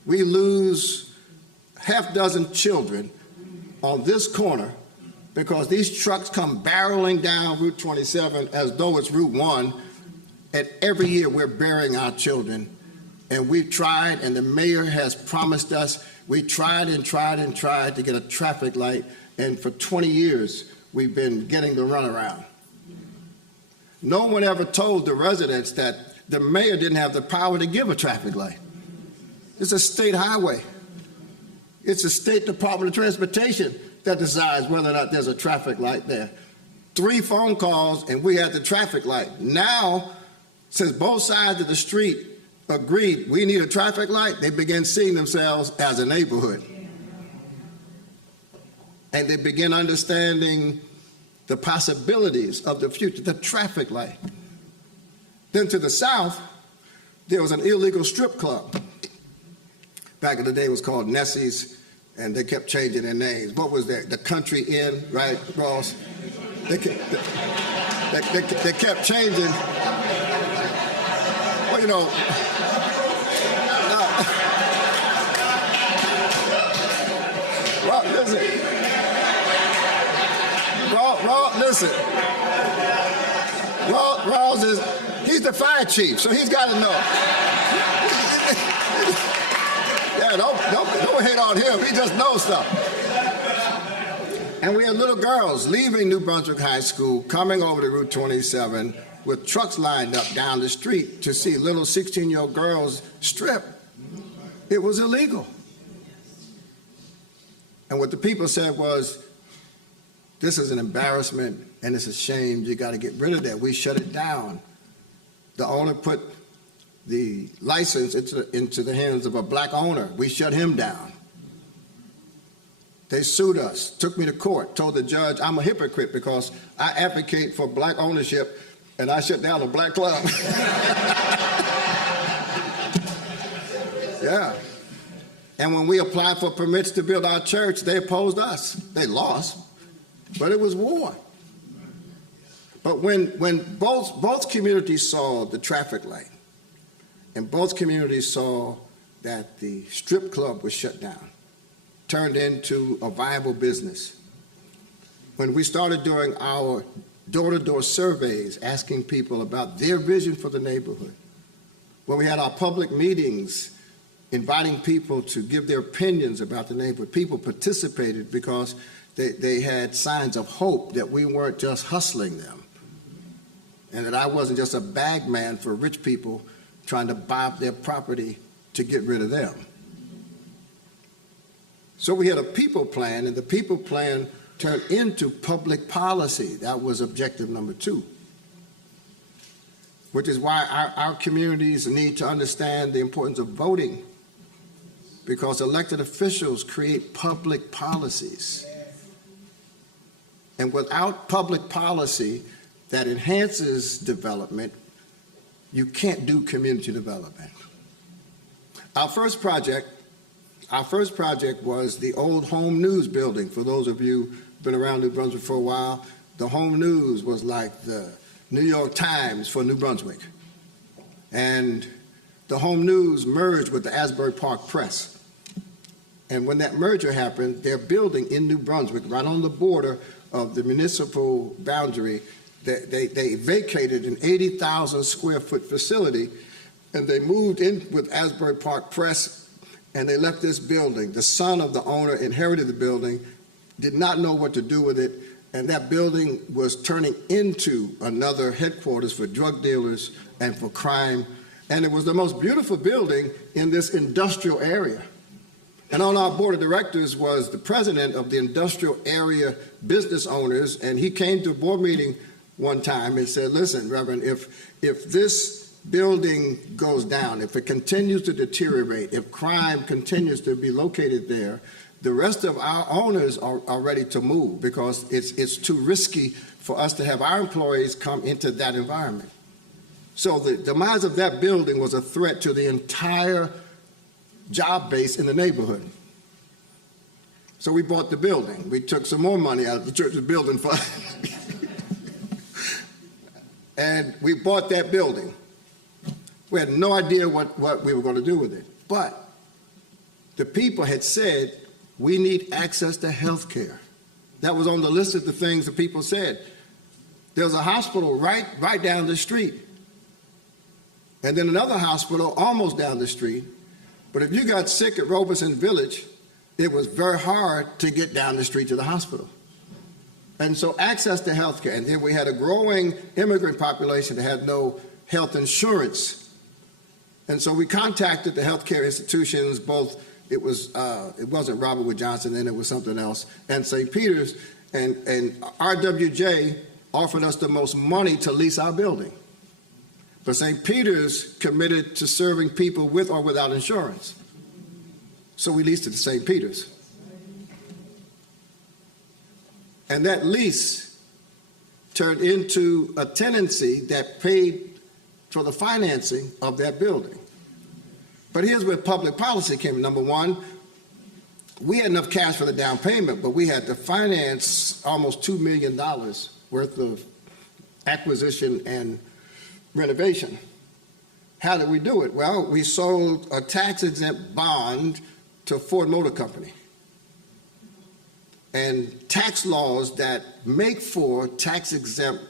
we lose half dozen children on this corner because these trucks come barreling down Route 27 as though it's Route 1, and every year we're burying our children. And we've tried, and the mayor has promised us, we tried and tried and tried to get a traffic light, and for 20 years we've been getting the runaround. No one ever told the residents that the mayor didn't have the power to give a traffic light. It's a state highway. It's the State Department of Transportation that decides whether or not there's a traffic light there. 3 phone calls and we had the traffic light. Now, since both sides of the street agreed we need a traffic light, they began seeing themselves as a neighborhood. And they begin understanding the possibilities of the future, the traffic light. Then to the south, there was an illegal strip club. Back in the day, it was called Nessie's, and they kept changing their names. What was that? The Country Inn, right, Ross? They kept changing. Well, you know, listen. Rawls he's the fire chief, so he's got to know. Yeah, don't hate on him. He just knows stuff. And we had little girls leaving New Brunswick High School, coming over to Route 27 with trucks lined up down the street to see little 16-year-old girls strip. It was illegal. And what the people said was, this is an embarrassment and it's a shame. You got to get rid of that. We shut it down. The owner put the license into the hands of a black owner. We shut him down. They sued us, took me to court, told the judge I'm a hypocrite because I advocate for black ownership and I shut down a black club. Yeah. And when we applied for permits to build our church, they opposed us. They lost, but it was war. But when both communities saw the traffic light, and both communities saw that the strip club was shut down, turned into a viable business, when we started doing our door-to-door surveys, asking people about their vision for the neighborhood, when we had our public meetings, inviting people to give their opinions about the neighborhood, people participated because they had signs of hope that we weren't just hustling them, and that I wasn't just a bag man for rich people trying to buy up their property to get rid of them. So we had a people plan, and the people plan turned into public policy. That was objective number 2, which is why our communities need to understand the importance of voting, because elected officials create public policies. And without public policy that enhances development, you can't do community development. Our first project was the old Home News building. For those of you who've been around New Brunswick for a while, the Home News was like the New York Times for New Brunswick. And the Home News merged with the Asbury Park Press. And when that merger happened, their building in New Brunswick, right on the border of the municipal boundary, they vacated an 80,000 square foot facility, and they moved in with Asbury Park Press, and they left this building. The son of the owner inherited the building, did not know what to do with it, and that building was turning into another headquarters for drug dealers and for crime. And it was the most beautiful building in this industrial area. And on our board of directors was the president of the industrial area business owners, and he came to a board meeting one time and said, listen, Reverend, if this building goes down, if it continues to deteriorate, if crime continues to be located there, the rest of our owners are ready to move because it's too risky for us to have our employees come into that environment. So the demise of that building was a threat to the entire job base in the neighborhood. So we bought the building. We took some more money out of the church's building fund. And we bought that building. We had no idea what we were going to do with it. But the people had said, we need access to health care. That was on the list of the things the people said. There was a hospital right down the street. And then another hospital almost down the street. But if you got sick at Robeson Village, it was very hard to get down the street to the hospital. And so access to health care. And then we had a growing immigrant population that had no health insurance. And so we contacted the healthcare institutions, both, it wasn't Robert Wood Johnson, then it was something else, and St. Peter's, and RWJ offered us the most money to lease our building. But St. Peter's committed to serving people with or without insurance. So we leased it to St. Peter's. And that lease turned into a tenancy that paid for the financing of that building. But here's where public policy came in. Number one, we had enough cash for the down payment, but we had to finance almost $2 million worth of acquisition and renovation. How did we do it? Well, we sold a tax-exempt bond to Ford Motor Company. And tax laws that make for tax-exempt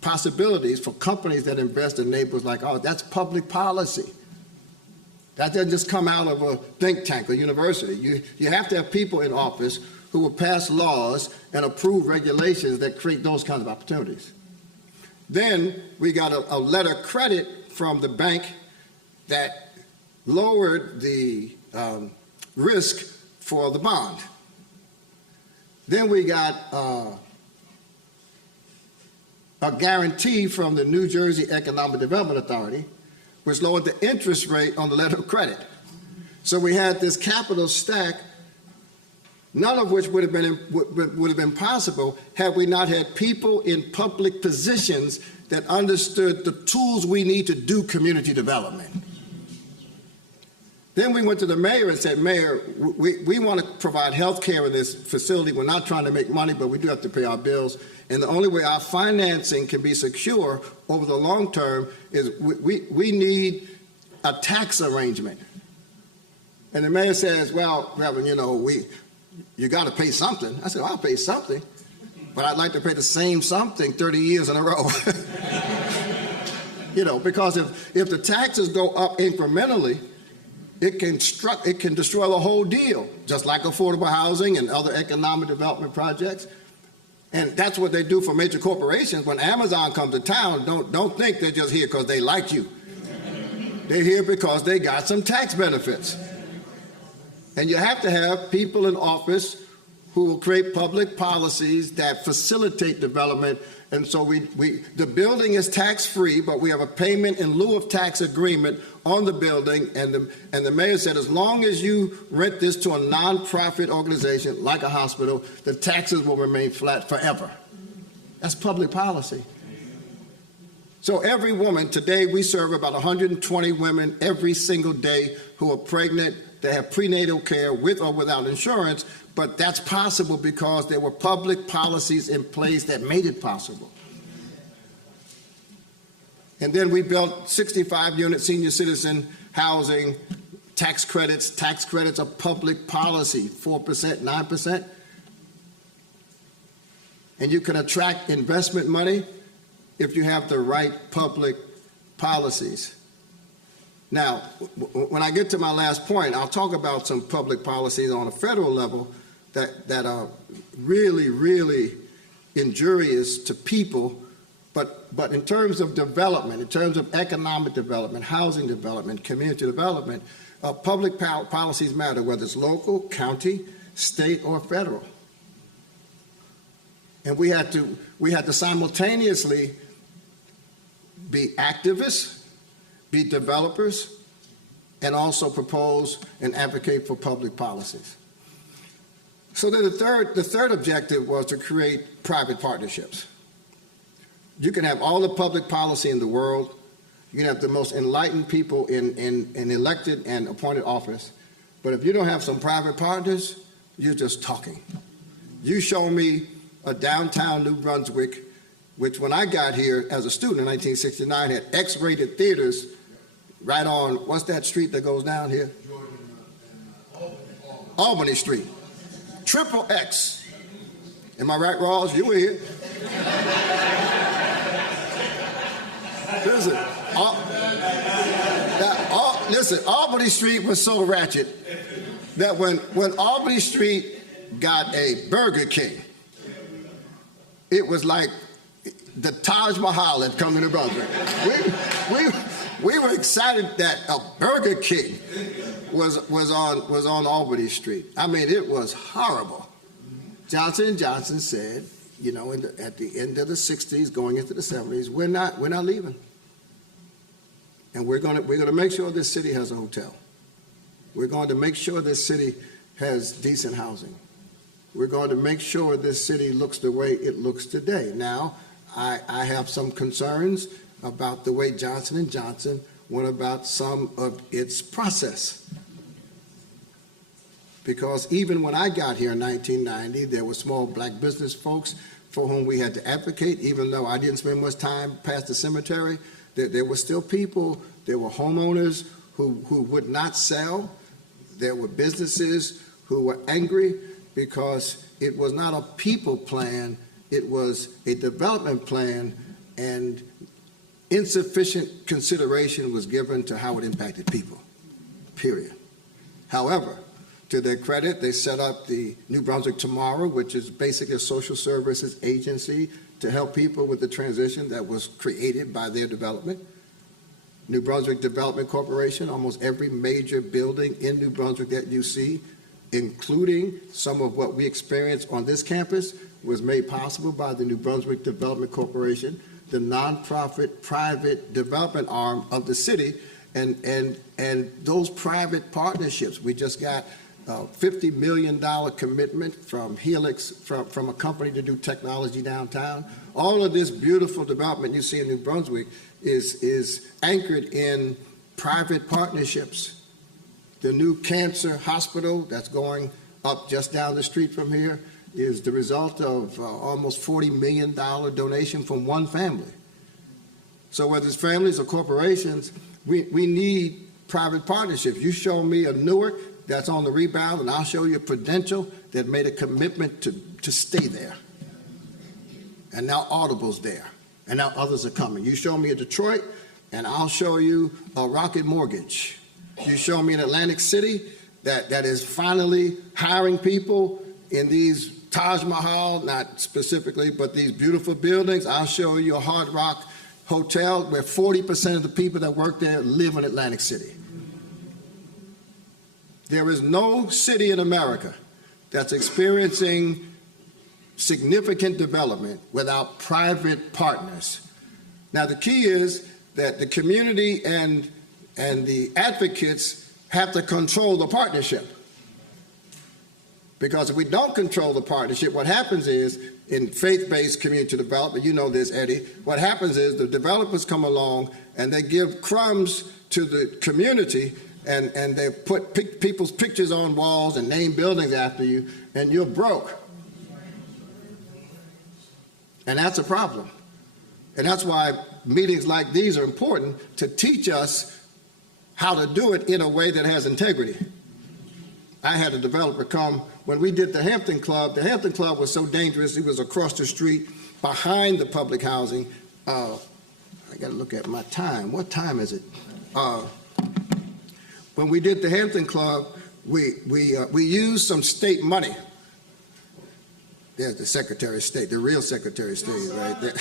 possibilities for companies that invest in neighborhoods like ours, that's public policy. That doesn't just come out of a think tank or university. You have to have people in office who will pass laws and approve regulations that create those kinds of opportunities. Then we got a letter of credit from the bank that lowered the risk for the bond. Then we got a guarantee from the New Jersey Economic Development Authority, which lowered the interest rate on the letter of credit. So we had this capital stack, none of which would have been possible had we not had people in public positions that understood the tools we need to do community development. Then we went to the mayor and said, Mayor, we want to provide health care in this facility. We're not trying to make money, but we do have to pay our bills. And the only way our financing can be secure over the long term is we need a tax arrangement. And the mayor says, well, Reverend, you got to pay something. I said, well, I'll pay something, but I'd like to pay the same something 30 years in a row. Because if the taxes go up incrementally, it can destroy the whole deal, just like affordable housing and other economic development projects. And that's what they do for major corporations. When Amazon comes to town, don't think they're just here because they like you. They're here because they got some tax benefits. And you have to have people in office who will create public policies that facilitate development. And so the building is tax-free, but we have a payment in lieu of tax agreement on the building. And the mayor said, as long as you rent this to a nonprofit organization like a hospital, the taxes will remain flat forever. That's public policy. So every woman, today we serve about 120 women every single day who are pregnant. They have prenatal care with or without insurance, but that's possible because there were public policies in place that made it possible. And then we built 65-unit senior citizen housing, tax credits. Tax credits are public policy, 4%, 9%. And you can attract investment money if you have the right public policies. Now, when I get to my last point, I'll talk about some public policies on a federal level that are really, really injurious to people, but in terms of development, in terms of economic development, housing development, community development, public policies matter, whether it's local, county, state, or federal. And we had to simultaneously be activists, be developers, and also propose and advocate for public policies. So then the third objective was to create private partnerships. You can have all the public policy in the world. You can have the most enlightened people in elected and appointed office. But if you don't have some private partners, you're just talking. You show me a downtown New Brunswick, which when I got here as a student in 1969 had X-rated theaters right on, what's that street that goes down here? Albany Street. Triple X. Am I right, Rawls? You were here. Listen, Albany Street was so ratchet that when Albany Street got a Burger King, it was like the Taj Mahal had come to New Brunswick. We were excited that a Burger King was on Albany Street. I mean, it was horrible. Johnson & Johnson said, you know, at the end of the 60s, going into the 70s, we're not leaving. And we're going to make sure this city has a hotel. We're going to make sure this city has decent housing. We're going to make sure this city looks the way it looks today. Now, I have some concerns about the way Johnson & Johnson went about some of its process. Because even when I got here in 1990, there were small black business folks for whom we had to advocate, even though I didn't spend much time past the cemetery. There were still people, there were homeowners who would not sell. There were businesses who were angry because it was not a people plan, it was a development plan, and insufficient consideration was given to how it impacted people, period. However, to their credit, they set up the New Brunswick Tomorrow, which is basically a social services agency to help people with the transition that was created by their development. New Brunswick Development Corporation, almost every major building in New Brunswick that you see, including some of what we experience on this campus, was made possible by the New Brunswick Development Corporation, the nonprofit private development arm of the city, and those private partnerships. We just got a $50 million commitment from Helix, from a company to do technology downtown. All of this beautiful development you see in New Brunswick is anchored in private partnerships. The new cancer hospital that's going up just down the street from here is the result of almost $40 million donation from one family. So whether it's families or corporations, we need private partnerships. You show me a Newark that's on the rebound, and I'll show you a Prudential that made a commitment to stay there. And now Audible's there, and now others are coming. You show me a Detroit, and I'll show you a Rocket Mortgage. You show me an Atlantic City that is finally hiring people in these Taj Mahal, not specifically, but these beautiful buildings. I'll show you a Hard Rock Hotel where 40% of the people that work there live in Atlantic City. There is no city in America that's experiencing significant development without private partners. Now, the key is that the community and the advocates have to control the partnership. Because if we don't control the partnership, what happens is, in faith-based community development, you know this, Eddie, what happens is the developers come along and they give crumbs to the community, and they put people's pictures on walls and name buildings after you, and you're broke. And that's a problem. And that's why meetings like these are important, to teach us how to do it in a way that has integrity. I had a developer come when we did the Hampton Club. The Hampton Club was so dangerous, it was across the street behind the public housing. I got to look at my time. What time is it? When we did the Hampton Club, we used some state money. There's the Secretary of State, the real Secretary of State right there.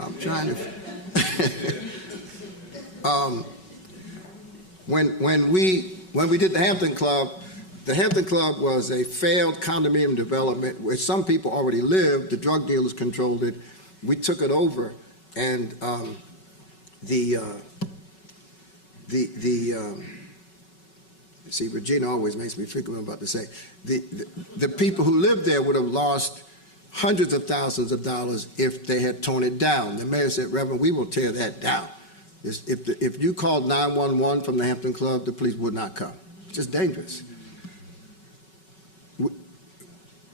I'm trying to. When we did the Hampton Club was a failed condominium development where some people already lived. The drug dealers controlled it. We took it over, and see, Regina always makes me think what I'm about to say. The people who lived there would have lost hundreds of thousands of dollars if they had torn it down. The mayor said, Reverend, we will tear that down. If you called 911 from the Hampton Club, the police would not come. It's just dangerous.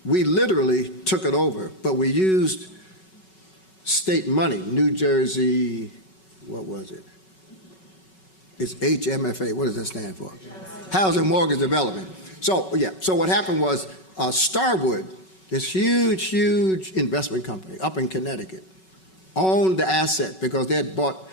We literally took it over, but we used state money. New Jersey, what was it? It's HMFA. What does that stand for? Housing Mortgage Development. So, yeah, so what happened was Starwood, this huge investment company up in Connecticut, owned the asset because they had bought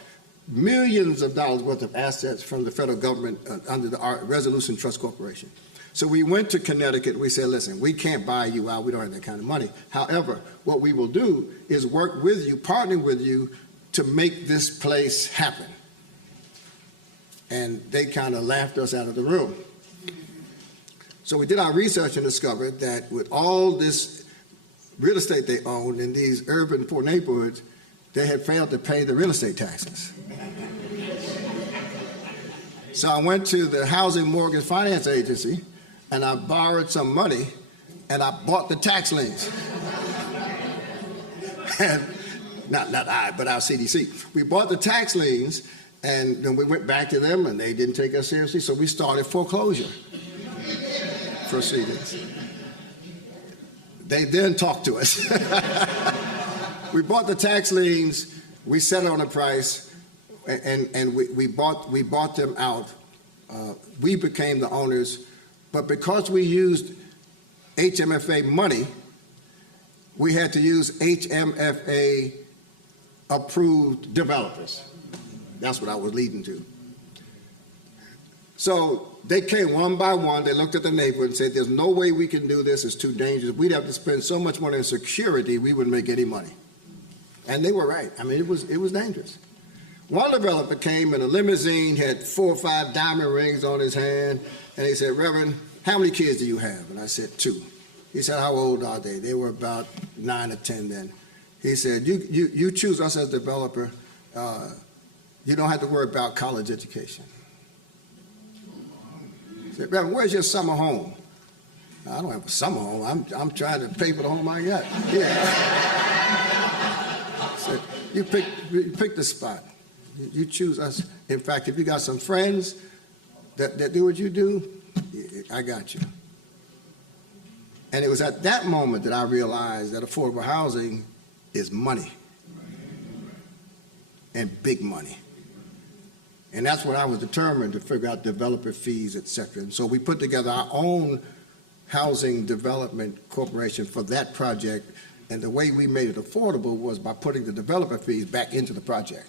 millions of dollars worth of assets from the federal government under the Resolution Trust Corporation. So we went to Connecticut. We said, listen, we can't buy you out. We don't have that kind of money. However, what we will do is work with you, partner with you to make this place happen. And they kind of laughed us out of the room. So we did our research and discovered that with all this real estate they owned in these urban poor neighborhoods, they had failed to pay the real estate taxes. So I went to the Housing Mortgage Finance Agency and I borrowed some money and I bought the tax liens. And not I, but our CDC. We bought the tax liens and then we went back to them and they didn't take us seriously, so we started foreclosure proceedings. They then talked to us. We bought the tax liens, we set on a price, and we bought them out. We became the owners, but because we used HMFA money, we had to use HMFA approved developers. That's what I was leading to. So they came one by one, they looked at the neighborhood and said, there's no way we can do this, it's too dangerous. We'd have to spend so much money on security, we wouldn't make any money. And they were right. I mean, it was dangerous. One developer came in a limousine, had 4 or 5 diamond rings on his hand, and he said, Reverend, how many kids do you have? And I said, 2. He said, how old are they? They were about 9 or 10 then. He said, you choose us as developer, you don't have to worry about college education. He said, Reverend, where's your summer home? I don't have a summer home. I'm trying to pay for the home I got. Yeah. So you pick the spot. You choose us. In fact, if you got some friends that do what you do, I got you. And it was at that moment that I realized that affordable housing is money. And big money. And that's what I was determined to figure out, developer fees, et cetera. And so we put together our own housing development corporation for that project. And the way we made it affordable was by putting the developer fees back into the project.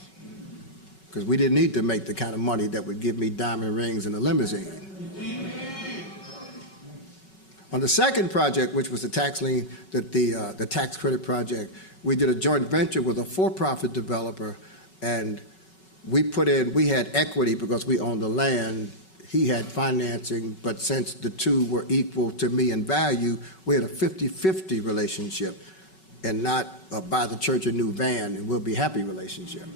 Because we didn't need to make the kind of money that would give me diamond rings and a limousine. On the second project, which was the tax lien, the tax credit project, we did a joint venture with a for-profit developer, and we had equity because we owned the land. He had financing, but since the two were equal to me in value, we had a 50-50 relationship and not a buy the church a new van and we'll be happy relationship.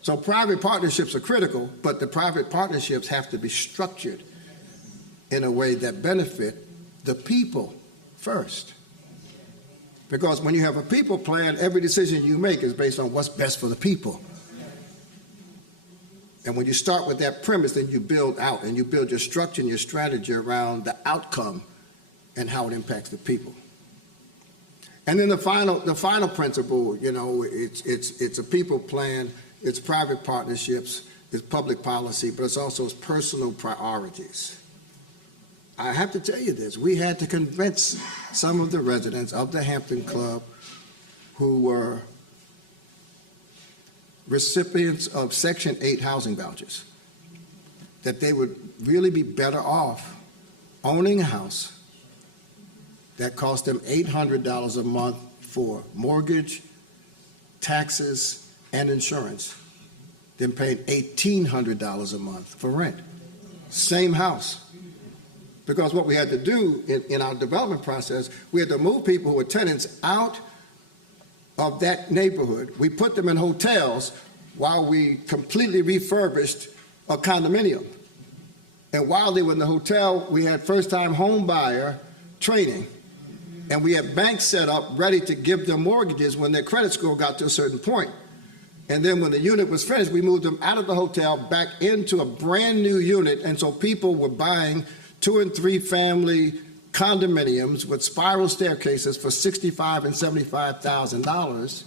So private partnerships are critical, but the private partnerships have to be structured in a way that benefit the people first. Because when you have a people plan, every decision you make is based on what's best for the people. And when you start with that premise, then you build out and you build your structure and your strategy around the outcome and how it impacts the people. And then the final principle, you know, it's a people plan, it's private partnerships, it's public policy, but it's also personal priorities. I have to tell you this, we had to convince some of the residents of the Hampton Club who were recipients of Section 8 housing vouchers that they would really be better off owning a house that cost them $800 a month for mortgage, taxes, and insurance than paying $1,800 a month for rent. Same house. Because what we had to do in our development process, we had to move people who were tenants out of that neighborhood. We put them in hotels while we completely refurbished a condominium. And while they were in the hotel, we had first-time home buyer training. And we had banks set up ready to give them mortgages when their credit score got to a certain point. And then when the unit was finished, we moved them out of the hotel back into a brand new unit. And so people were buying 2 and 3 family condominiums with spiral staircases for $65,000 and $75,000.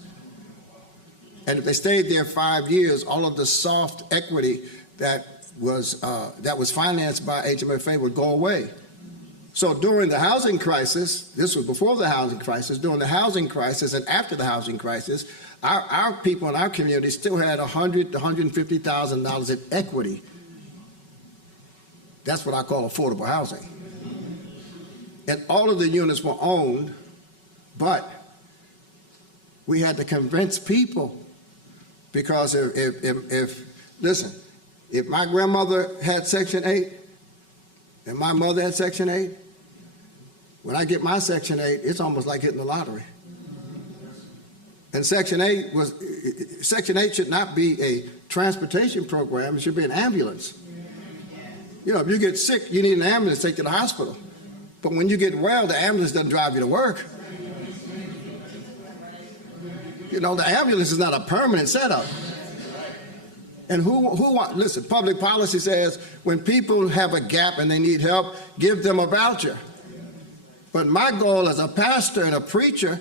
And if they stayed there 5 years, all of the soft equity that was financed by HMFA would go away. So during the housing crisis, this was before the housing crisis, during the housing crisis and after the housing crisis, our people in our community still had $100,000 to $150,000 in equity. That's what I call affordable housing. And all of the units were owned, but we had to convince people, because if my grandmother had Section 8 and my mother had Section 8, when I get my Section 8, it's almost like hitting the lottery. And Section 8 should not be a transportation program, it should be an ambulance. You know, if you get sick, you need an ambulance to take you to the hospital. But when you get well, the ambulance doesn't drive you to work. You know, the ambulance is not a permanent setup. And listen, public policy says when people have a gap and they need help, give them a voucher. But my goal as a pastor and a preacher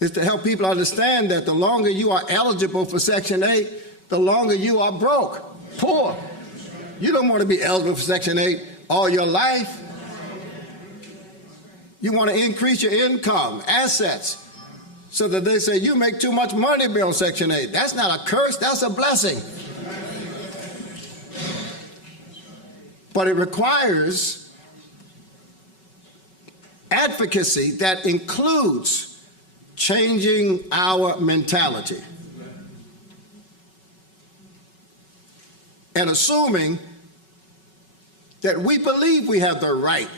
is to help people understand that the longer you are eligible for Section 8, the longer you are broke, poor. You don't want to be eligible for Section 8 all your life. You want to increase your income, assets, so that they say, you make too much money to be on Section 8. That's not a curse, that's a blessing. But it requires advocacy that includes changing our mentality and assuming that we believe we have the right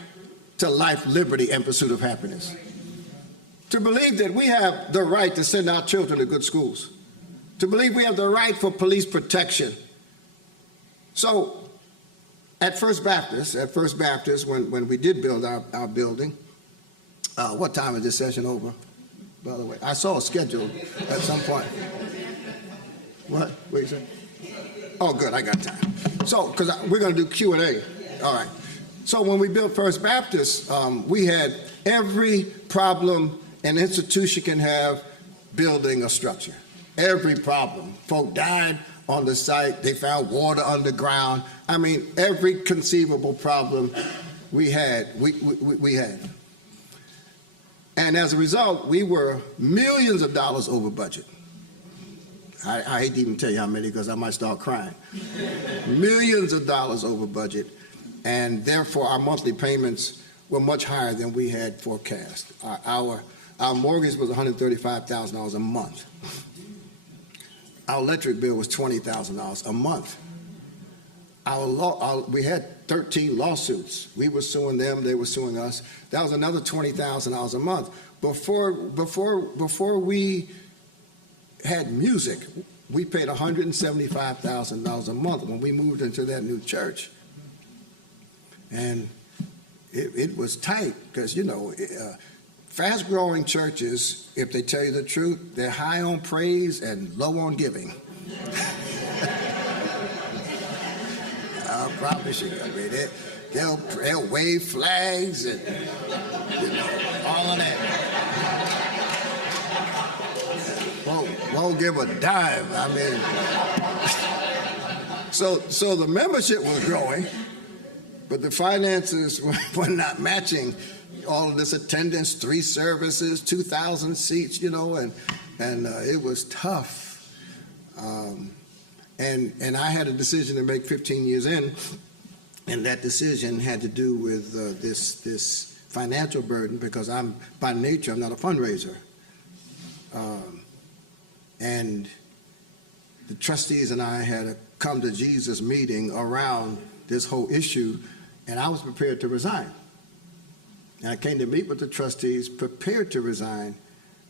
to life, liberty, and pursuit of happiness. To believe that we have the right to send our children to good schools. To believe we have the right for police protection. So at First Baptist, when we did build our building, what time is this session over, by the way? I saw a schedule at some point. What you say? Oh, good, I got time. So, because we're going to do Q&A. All right. So when we built First Baptist, we had every problem an institution can have building a structure. Every problem. Folk died on the site. They found water underground. I mean, every conceivable problem we had, we had. And as a result, we were millions of dollars over budget. I hate to even tell you how many because I might start crying. Millions of dollars over budget. And therefore, our monthly payments were much higher than we had forecast. Our mortgage was $135,000 a month. Our electric bill was $20,000 a month. We had 13 lawsuits. We were suing them, they were suing us. That was another $20,000 a month. Before we had music, we paid $175,000 a month when we moved into that new church. And it was tight because, you know, fast-growing churches, if they tell you the truth, they're high on praise and low on giving. I promise you. I mean, they'll wave flags and, you know, all of that. Won't give a dime. I mean, so the membership was growing, but the finances were not matching all of this attendance, 3 services, 2,000 seats, you know, and it was tough. And I had a decision to make 15 years in, and that decision had to do with this financial burden, because by nature, I'm not a fundraiser. And the trustees and I had a come to Jesus meeting around this whole issue, and I was prepared to resign. And I came to meet with the trustees, prepared to resign,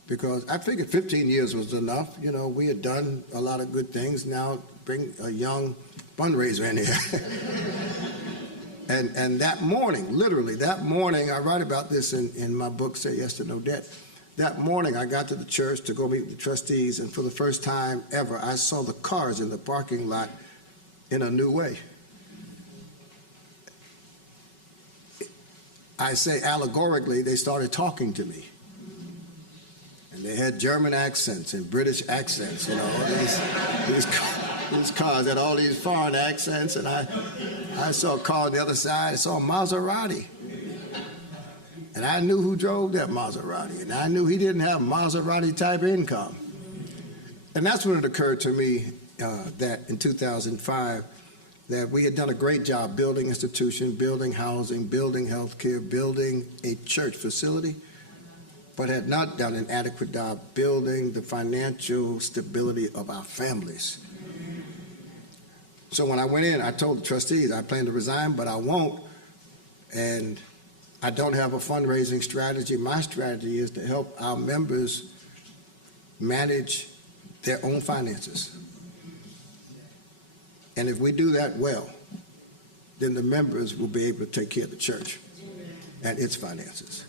because I figured 15 years was enough. You know, we had done a lot of good things. Now bring a young fundraiser in here. And that morning, literally that morning, I write about this in my book, Say Yes to No Debt. That morning, I got to the church to go meet with the trustees, and for the first time ever, I saw the cars in the parking lot in a new way. I say allegorically, they started talking to me. And they had German accents and British accents, you know. These cars had all these foreign accents, and I saw a car on the other side. I saw a Maserati. And I knew who drove that Maserati, and I knew he didn't have Maserati-type income. And that's when it occurred to me that in 2005, that we had done a great job building institution, building housing, building health care, building a church facility, but had not done an adequate job building the financial stability of our families. So when I went in, I told the trustees, I plan to resign, but I won't. And I don't have a fundraising strategy. My strategy is to help our members manage their own finances. And if we do that well, then the members will be able to take care of the church and its finances.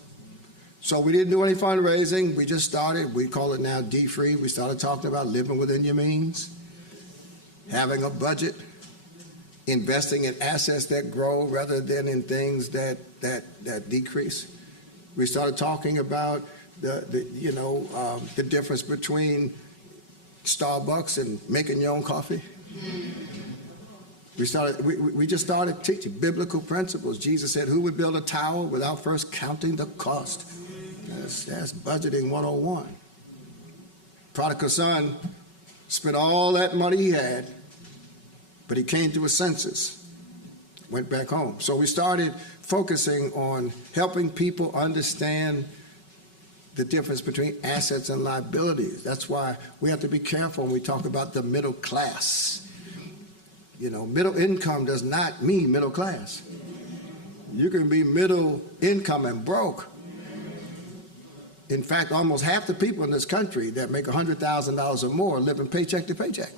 So we didn't do any fundraising. We just started. We call it now D-Free. We started talking about living within your means, having a budget, investing in assets that grow rather than in things that decrease. We started talking about the difference between Starbucks and making your own coffee. We just started teaching biblical principles. Jesus said, who would build a tower without first counting the cost? That's budgeting 101. Prodigal son spent all that money he had, but he came to his senses, went back home. So we started focusing on helping people understand the difference between assets and liabilities. That's why we have to be careful when we talk about the middle class. You know, middle income does not mean middle class. You can be middle income and broke. In fact, almost half the people in this country that make $100,000 or more live in paycheck to paycheck.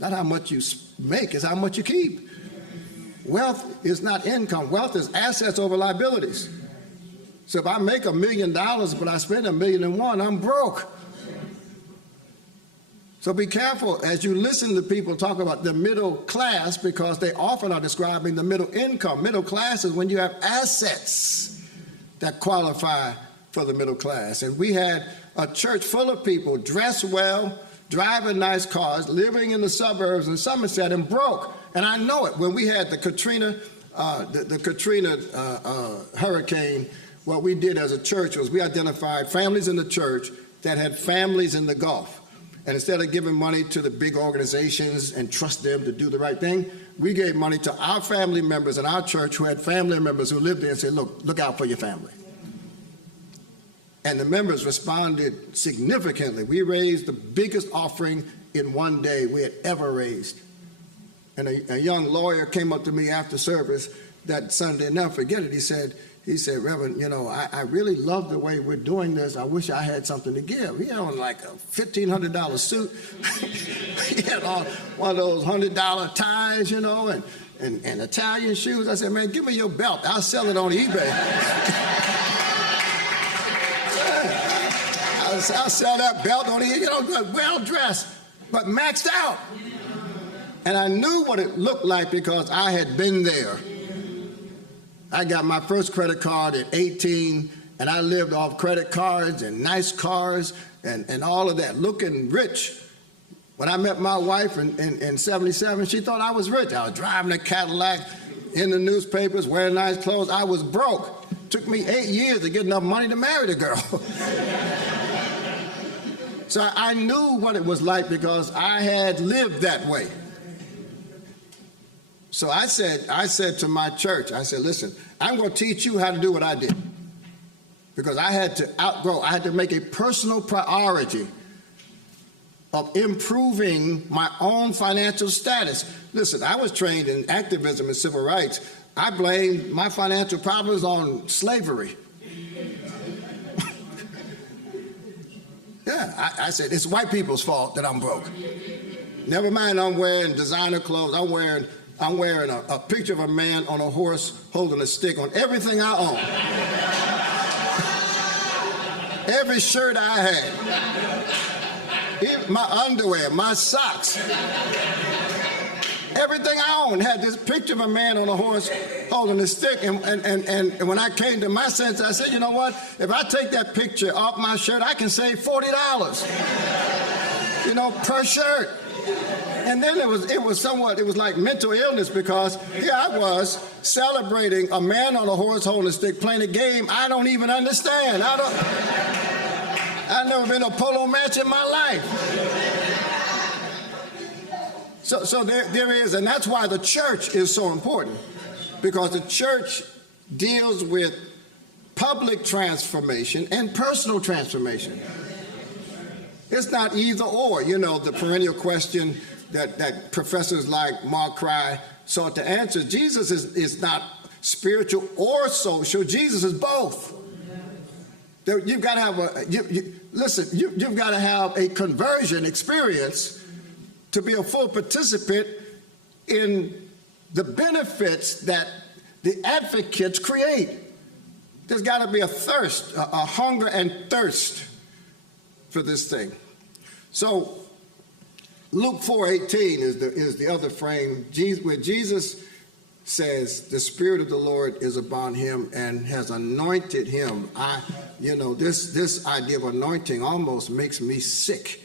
Not how much you make, it's how much you keep. Wealth is not income. Wealth is assets over liabilities. So if I make $1 million, but I spend $1.1 million, I'm broke. So be careful as you listen to people talk about the middle class, because they often are describing the middle income. Middle class is when you have assets that qualify for the middle class. And we had a church full of people dressed well, driving nice cars, living in the suburbs in Somerset, and broke. And I know it. When we had the Katrina hurricane, what we did as a church was we identified families in the church that had families in the Gulf. And instead of giving money to the big organizations and trust them to do the right thing, we gave money to our family members in our church who had family members who lived there and said, look out for your family. And the members responded significantly. We raised the biggest offering in one day we had ever raised. And a young lawyer came up to me after service that Sunday, never forget it. He said, Reverend, you know, I really love the way we're doing this. I wish I had something to give. He had on like a $1,500 suit. He had on one of those $100 ties, you know, and Italian shoes. I said, man, give me your belt. I'll sell it on eBay. I'll sell that belt on eBay, you know, well dressed, but maxed out. And I knew what it looked like because I had been there. I got my first credit card at 18, and I lived off credit cards and nice cars and all of that, looking rich. When I met my wife in 77, she thought I was rich. I was driving a Cadillac, in the newspapers, wearing nice clothes. I was broke. It took me 8 years to get enough money to marry the girl. So I knew what it was like because I had lived that way. So I said to my church, I said, listen, I'm going to teach you how to do what I did. Because I had to make a personal priority of improving my own financial status. Listen, I was trained in activism and civil rights. I blamed my financial problems on slavery. Yeah, I said, it's white people's fault that I'm broke. Never mind I'm wearing designer clothes. I'm wearing a picture of a man on a horse holding a stick on everything I own. Every shirt I had, even my underwear, my socks, everything I owned had this picture of a man on a horse holding a stick. And when I came to my senses, I said, you know what? If I take that picture off my shirt, I can save $40, per shirt. And then it was like mental illness, because here I was celebrating a man on a horse holding a stick playing a game I don't even understand. I've never been to a polo match in my life. So there is, and that's why the church is so important, because the church deals with public transformation and personal transformation. It's not either or, the perennial question that professors like Mark Kraai sought to answer. Jesus is not spiritual or social. Jesus is both. You've got to have you've got to have a conversion experience to be a full participant in the benefits that the advocates create. There's got to be a thirst, a hunger and thirst for this thing. So Luke 4:18 is the other frame where Jesus says the Spirit of the Lord is upon him and has anointed him. This idea of anointing almost makes me sick,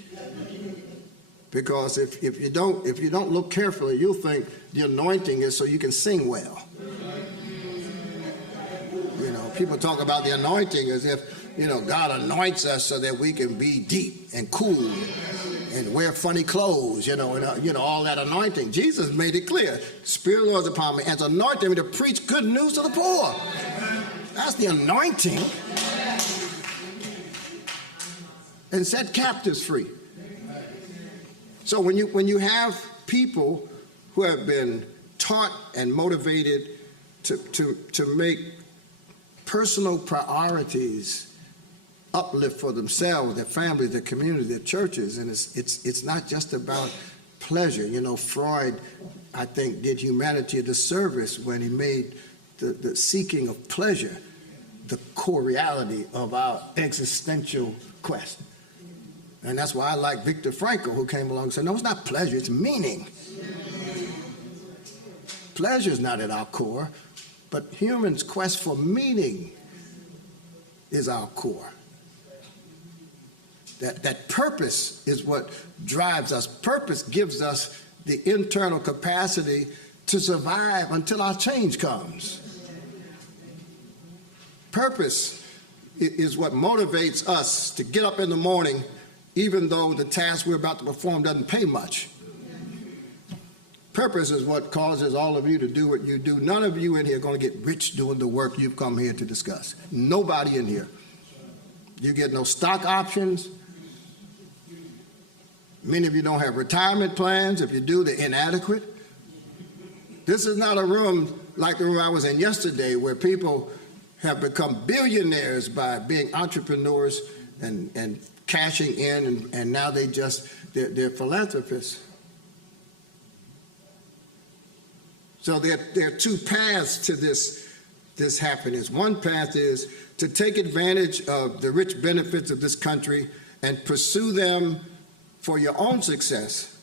because if you don't look carefully, you'll think the anointing is so you can sing well. People talk about the anointing as if God anoints us so that we can be deep and cool and wear funny clothes, and all that anointing. Jesus made it clear. Spirit of the Lord is upon me and has anointed me to preach good news to the poor. That's the anointing. And set captives free. So when you have people who have been taught and motivated to make personal priorities uplift for themselves, their families, their community, their churches, and it's not just about pleasure. Freud, I think, did humanity a disservice when he made the seeking of pleasure the core reality of our existential quest. And that's why I like Viktor Frankl, who came along and said, no, it's not pleasure, it's meaning. Pleasure is not at our core, but humans' quest for meaning is our core. That purpose is what drives us. Purpose gives us the internal capacity to survive until our change comes. Purpose is what motivates us to get up in the morning, even though the task we're about to perform doesn't pay much. Purpose is what causes all of you to do what you do. None of you in here are going to get rich doing the work you've come here to discuss. Nobody in here. You get no stock options. Many of you don't have retirement plans. If you do, they're inadequate. This is not a room like the room I was in yesterday, where people have become billionaires by being entrepreneurs and cashing in, and now they're philanthropists. So there are two paths to this happiness. One path is to take advantage of the rich benefits of this country and pursue them for your own success.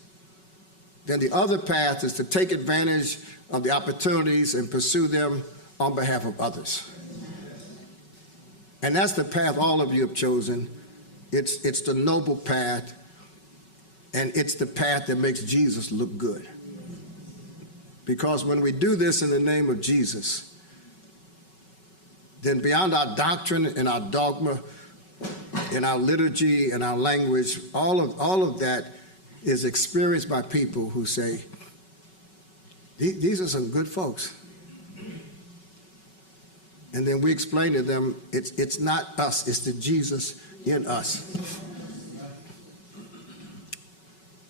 Then the other path is to take advantage of the opportunities and pursue them on behalf of others. And that's the path all of you have chosen. It's the noble path, and it's the path that makes Jesus look good. Because when we do this in the name of Jesus, then beyond our doctrine and our dogma, in our liturgy, in our language, all of that is experienced by people who say, these are some good folks. And then we explain to them, it's not us, it's the Jesus in us.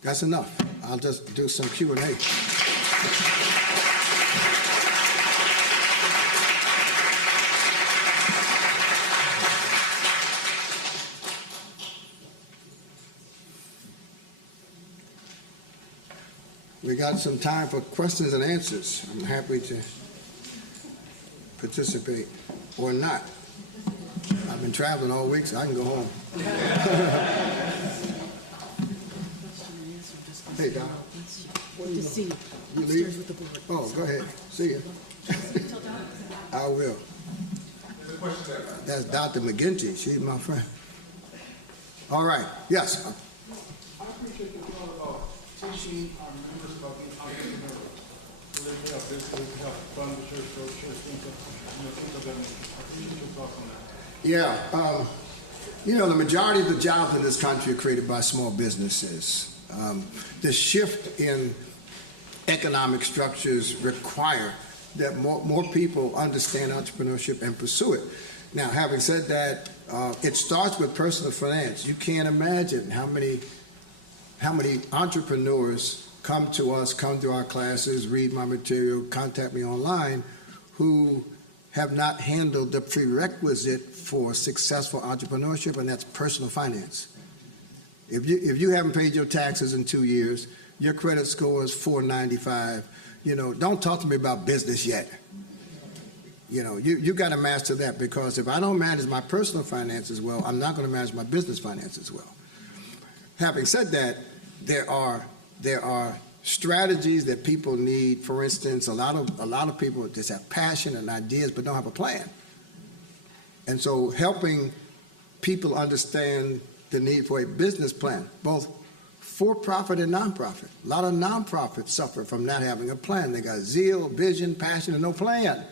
That's enough. I'll just do some Q&A. We got some time for questions and answers. I'm happy to participate or not. I've been traveling all week, so I can go home. Hey, Doc. Good to see you. You leave? Oh, go ahead. See you. I will. That's Dr. McGinty. She's my friend. All right. Yes. I appreciate the thought of teaching our members about being entrepreneurs. So they can help businesses, help fund the church, grow church, things of that nature. I appreciate your thoughts on that. Yeah. The majority of the jobs in this country are created by small businesses. The shift in economic structures require that more people understand entrepreneurship and pursue it. Now, having said that, it starts with personal finance. You can't imagine how many entrepreneurs come to us, come to our classes, read my material, contact me online, who have not handled the prerequisite for successful entrepreneurship, and that's personal finance. If you haven't paid your taxes in 2 years, your credit score is 495. Don't talk to me about business yet. You got to master that, because if I don't manage my personal finances well, I'm not going to manage my business finances well. Having said that, there are strategies that people need. For instance, a lot of people just have passion and ideas but don't have a plan. And so helping people understand the need for a business plan, both for-profit and nonprofit. A lot of nonprofits suffer from not having a plan. They got zeal, vision, passion, and no plan.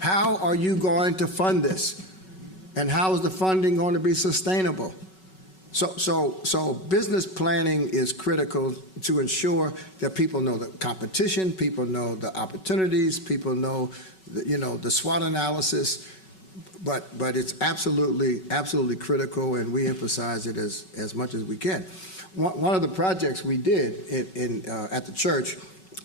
How are you going to fund this? And how is the funding going to be sustainable? So business planning is critical to ensure that people know the competition, people know the opportunities, people know the SWOT analysis. But it's absolutely critical, and we emphasize it as much as we can. One of the projects we did at the church,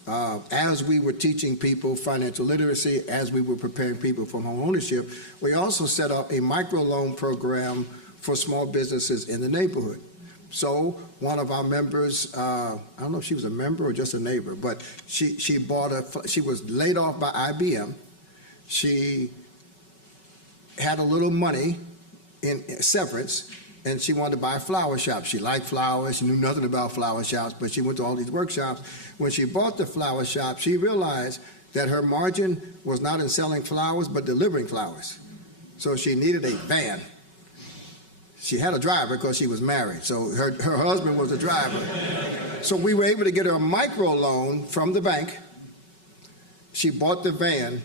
as we were teaching people financial literacy, as we were preparing people for home ownership, we also set up a microloan program for small businesses in the neighborhood. So one of our members, I don't know if she was a member or just a neighbor, but she was laid off by IBM. She had a little money in severance, and she wanted to buy a flower shop. She liked flowers. She knew nothing about flower shops, but she went to all these workshops. When she bought the flower shop, she realized that her margin was not in selling flowers, but delivering flowers. So she needed a van. She had a driver because she was married, so her husband was the driver. So we were able to get her a micro loan from the bank. She bought the van,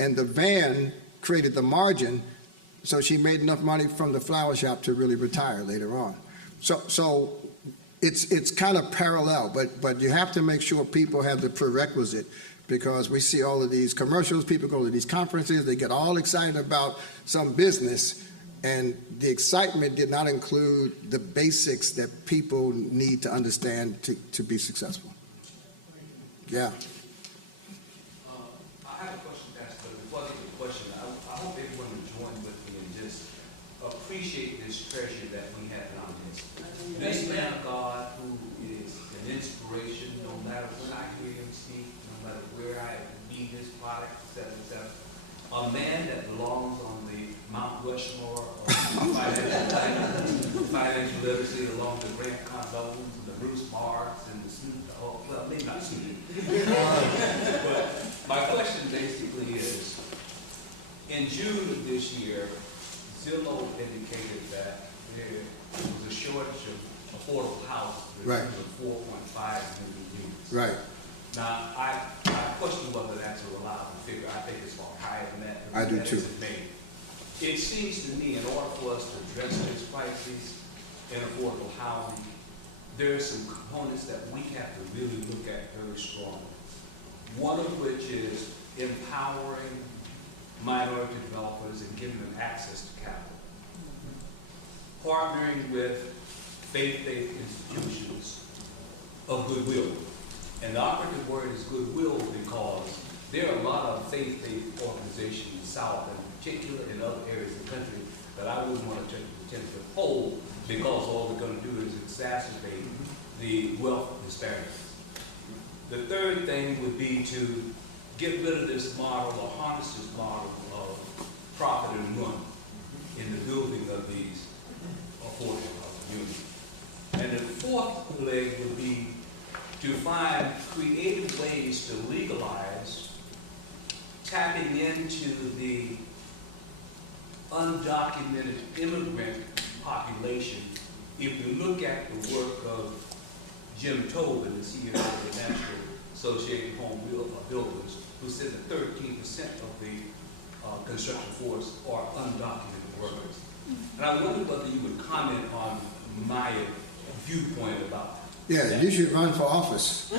and the van created the margin, so she made enough money from the flower shop to really retire later on. So it's kind of parallel, but you have to make sure people have the prerequisite, because we see all of these commercials, people go to these conferences, they get all excited about some business, and the excitement did not include the basics that people need to understand to be successful. Yeah. I have a question, Pastor, but before I get to the question, I hope everyone will join with me and just appreciate this treasure that we have in our midst. This man of God who is an inspiration, no matter when I hear him speak, no matter where I read his product, etc., a man that belongs on the Mount Rushmore of financial literacy, along the Grant Cardones and the Bruce Marks and the Snoop, well, maybe not Snoop. But my question basically is, in June of this year, Zillow indicated that there was a shortage of affordable houses, Right. of 4.5 million units. Right. Now, I question whether that's a reliable figure. I think it's far higher than that. I do too. It seems to me in order for us to address this crisis in affordable housing, there are some components that we have to really look at very strongly. One of which is empowering minority developers and giving them access to capital. Partnering with faith-based institutions of goodwill. And the operative word is goodwill because there are a lot of faith-based organizations in the South, and in particular in other areas of the country, that I wouldn't want to tend to hold because all they're going to do is exacerbate the wealth disparities. The third thing would be to get rid of this model or harness this model of profit and run in the building of these affordable housing units. And the fourth leg would be to find creative ways to legalize tapping into the undocumented immigrant population. If you look at the work of Jim Tobin, the CEO of the National Association of Home Builders, who said that 13% of the construction force are undocumented workers. And I wonder whether you would comment on my viewpoint about that. Yeah, you should run for office.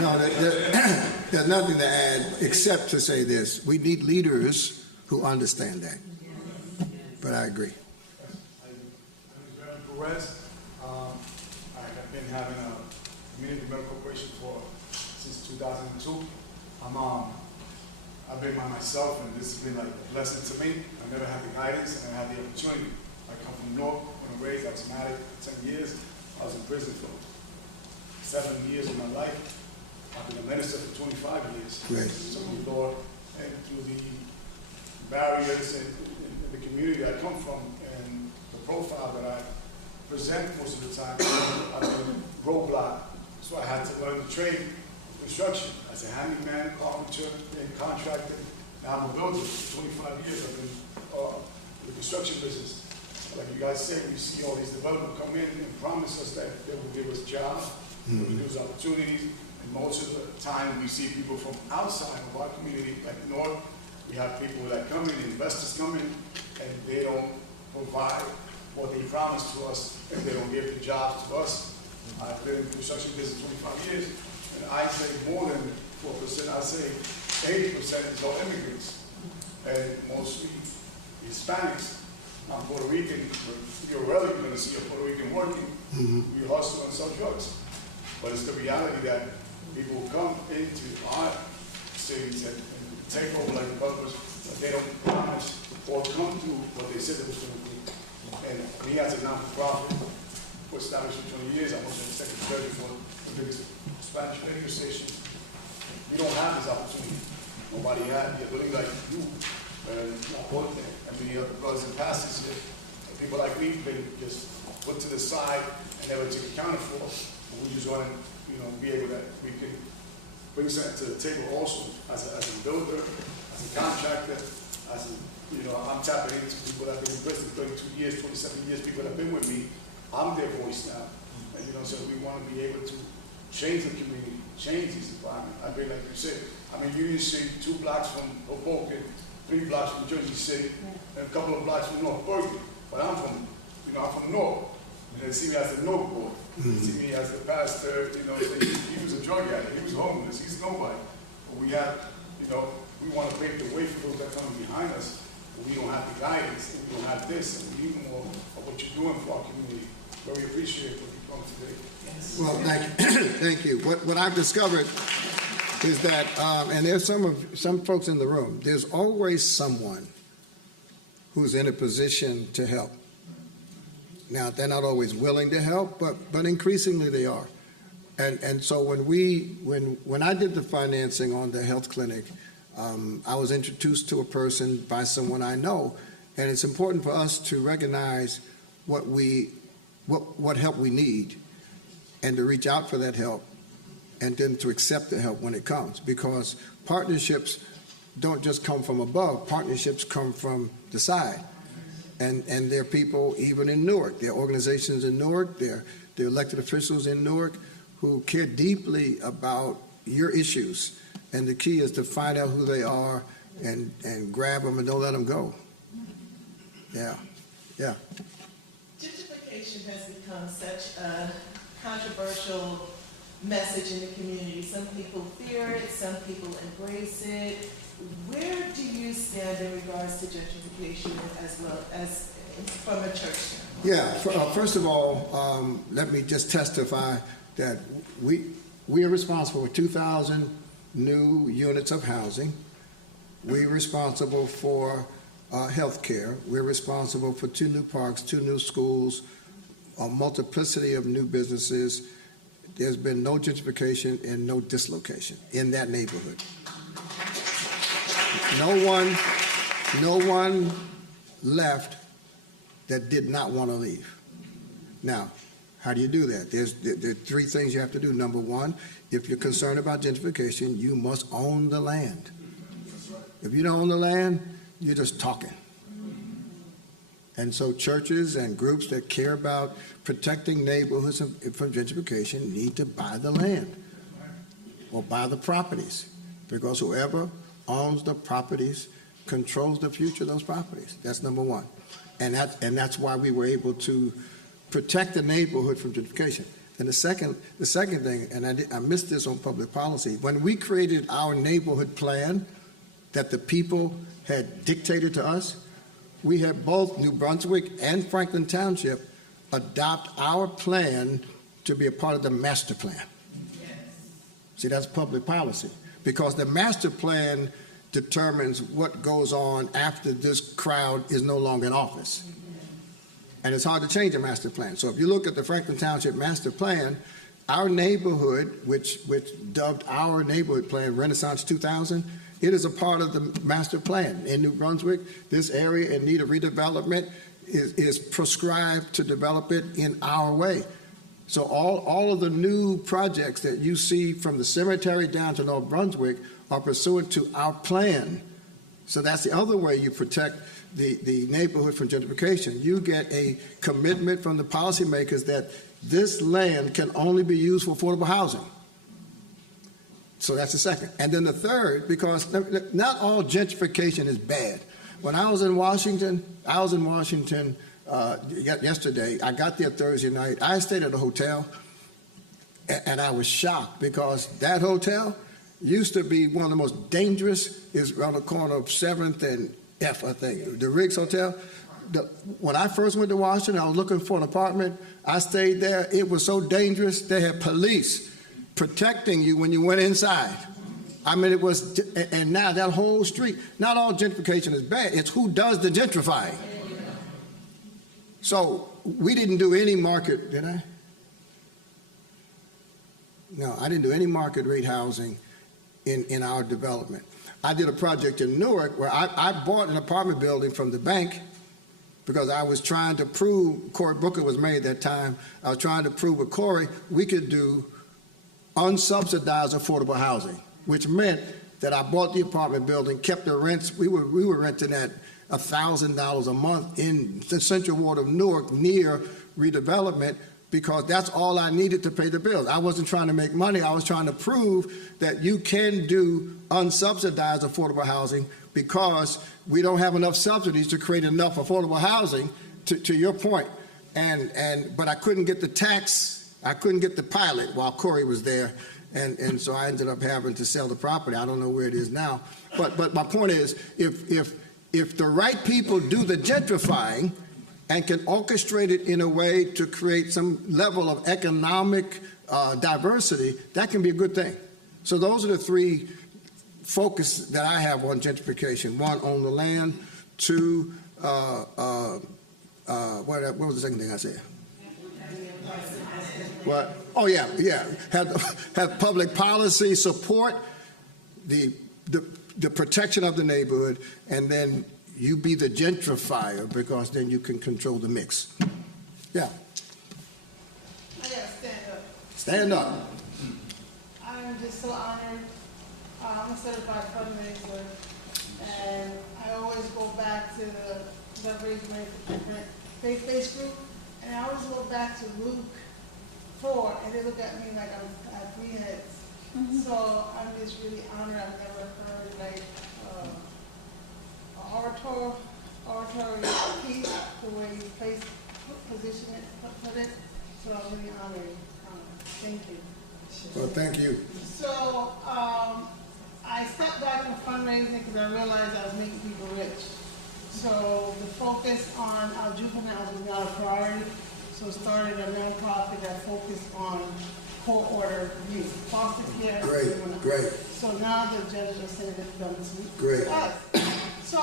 No, there's nothing to add except to say this. We need leaders who understand that. But I agree. I'm Perez. I have been having a community medical corporation since 2002. I've been by myself, and this has been like a blessing to me. I never had the guidance, and I had the opportunity. I come from North, born and raised. I was married for 10 years. I was in prison for 7 years of my life. I've been a minister for 25 years. Right. So the Lord, and through the barriers in the community I come from, and the profile that I present most of the time, I've been roadblock. So I had to learn the trade of construction. As a handyman, carpenter, and contractor. Now I'm a builder for 25 years. I've been in the construction business. Like you guys say, we see all these developers come in and promise us that they will give us jobs, they will give us opportunities. And most of the time we see people from outside of our community, like North. We have people that come in, investors come in, and they don't provide what they promised to us, and they don't give the jobs to us. I've been in the construction business 25 years, and I say more than 4%, I say 80% is all immigrants, and mostly Hispanics. I'm Puerto Rican, but you're rarely going to see a Puerto Rican working. We hustle and sell drugs. But it's the reality that people come into our cities and take over like developers, but they don't promise or come through what they said they was going to do. And me as a non-for-profit, was established for 20 years. I was the secretary for the biggest Spanish radio station. We don't have this opportunity. Nobody had the ability like you, Laporte, and many other brothers and pastors here. People like me have been just put to the side and never taken account for. And we just want to, be able that we can bring something to the table also as a builder, as a contractor, as a, I'm tapping into people that have been in prison 32 years, 27 years, people that have been with me. I'm their voice now. And, so we want to be able to change the community, change these environments. I mean, like you said, I'm in Union City, 2 blocks from Hoboken, 3 blocks from Jersey City, and a couple of blocks from North Berkeley. But I'm from, I'm from North. And they see me as the North boy. They see me as the pastor, he was a drug addict, he was homeless, he's nobody. But we have, we want to pave the way for those that come behind us. But we don't have the guidance, and we don't have this, and we need more of what you're doing for our community. Very appreciate what you've come today. Yes. Well, thank you. What I've discovered is that, and there's some folks in the room, there's always someone who's in a position to help. Now, they're not always willing to help, but increasingly they are. And so when I did the financing on the health clinic, I was introduced to a person by someone I know, and it's important for us to recognize what help we need and to reach out for that help and then to accept the help when it comes, because partnerships don't just come from above, partnerships come from the side. And there are people even in Newark, there are organizations in Newark, there are elected officials in Newark who care deeply about your issues. And the key is to find out who they are and grab them and don't let them go. Yeah, yeah. Gentrification has become such a controversial message in the community. Some people fear it, some people embrace it. Where do you stand in regards to gentrification as well as from a church standpoint? Yeah, first of all, let me just testify that we are responsible for 2,000 new units of housing. We're responsible for health care. We're responsible for 2 new parks, 2 new schools, a multiplicity of new businesses. There's been no gentrification and no dislocation in that neighborhood. No one left that did not want to leave. Now, how do you do that? There are 3 things you have to do. Number 1, if you're concerned about gentrification, you must own the land. If you don't own the land, you're just talking. And so churches and groups that care about protecting neighborhoods from gentrification need to buy the land or buy the properties, because whoever owns the properties controls the future of those properties. That's number 1. And that's why we were able to protect the neighborhood from gentrification. And the second thing, and I missed this on public policy, when we created our neighborhood plan that the people had dictated to us, we had both New Brunswick and Franklin Township adopt our plan to be a part of the master plan. Yes. See, that's public policy, because the master plan determines what goes on after this crowd is no longer in office. And it's hard to change a master plan. So if you look at the Franklin Township master plan, our neighborhood, which dubbed our neighborhood plan Renaissance 2000, it is a part of the master plan. In New Brunswick, this area in need of redevelopment is prescribed to develop it in our way. So all of the new projects that you see from the cemetery down to North Brunswick are pursuant to our plan. So that's the other way you protect the neighborhood from gentrification. You get a commitment from the policymakers that this land can only be used for affordable housing. So that's the second. And then the third, because not all gentrification is bad. When I was in Washington yesterday. I got there Thursday night. I stayed at a hotel, and I was shocked, because that hotel used to be one of the most dangerous. It's around the corner of 7th and F, I think, the Riggs Hotel. When I first went to Washington, I was looking for an apartment. I stayed there. It was so dangerous. They had police protecting you when you went inside. I mean, it was, and now that whole street, not all gentrification is bad. It's who does the gentrifying. So we didn't do any market, did I? No, I didn't do any market rate housing in our development. I did a project in Newark where I bought an apartment building from the bank because I was trying to prove, Cory Booker was married at that time, I was trying to prove with Cory we could do unsubsidized affordable housing, which meant that I bought the apartment building, kept the rents. We were renting at $1,000 a month in the Central Ward of Newark near redevelopment, because that's all I needed to pay the bills. I wasn't trying to make money. I was trying to prove that you can do unsubsidized affordable housing, because we don't have enough subsidies to create enough affordable housing, to your point. But I couldn't get the tax, I couldn't get the pilot while Cory was there. And so I ended up having to sell the property. I don't know where it is now. But my point is, if the right people do the gentrifying and can orchestrate it in a way to create some level of economic diversity, that can be a good thing. So those are the 3 focus that I have on gentrification. 1, own the land. 2, what was the second thing I said? What? Oh yeah. Have public policy support the protection of the neighborhood, and then you be the gentrifier, because then you can control the mix. Yeah. I gotta stand up. Stand up. I'm just so honored. I'm a certified fundraiser, and I always go back to the raised my different faith-based group, and I always go back to Luke 4, and they look at me like I have 3 heads. So I'm just really honored. I've never heard oratory piece, the way you position it, put it. So I'm really honored. Thank you. Well, thank you. So I stepped back from fundraising because I realized I was making people rich. So the focus on our juveniles was not a priority. So started a nonprofit that focused on court order youth, foster care. Great, great. So now the judges are saying they've done this. Great. So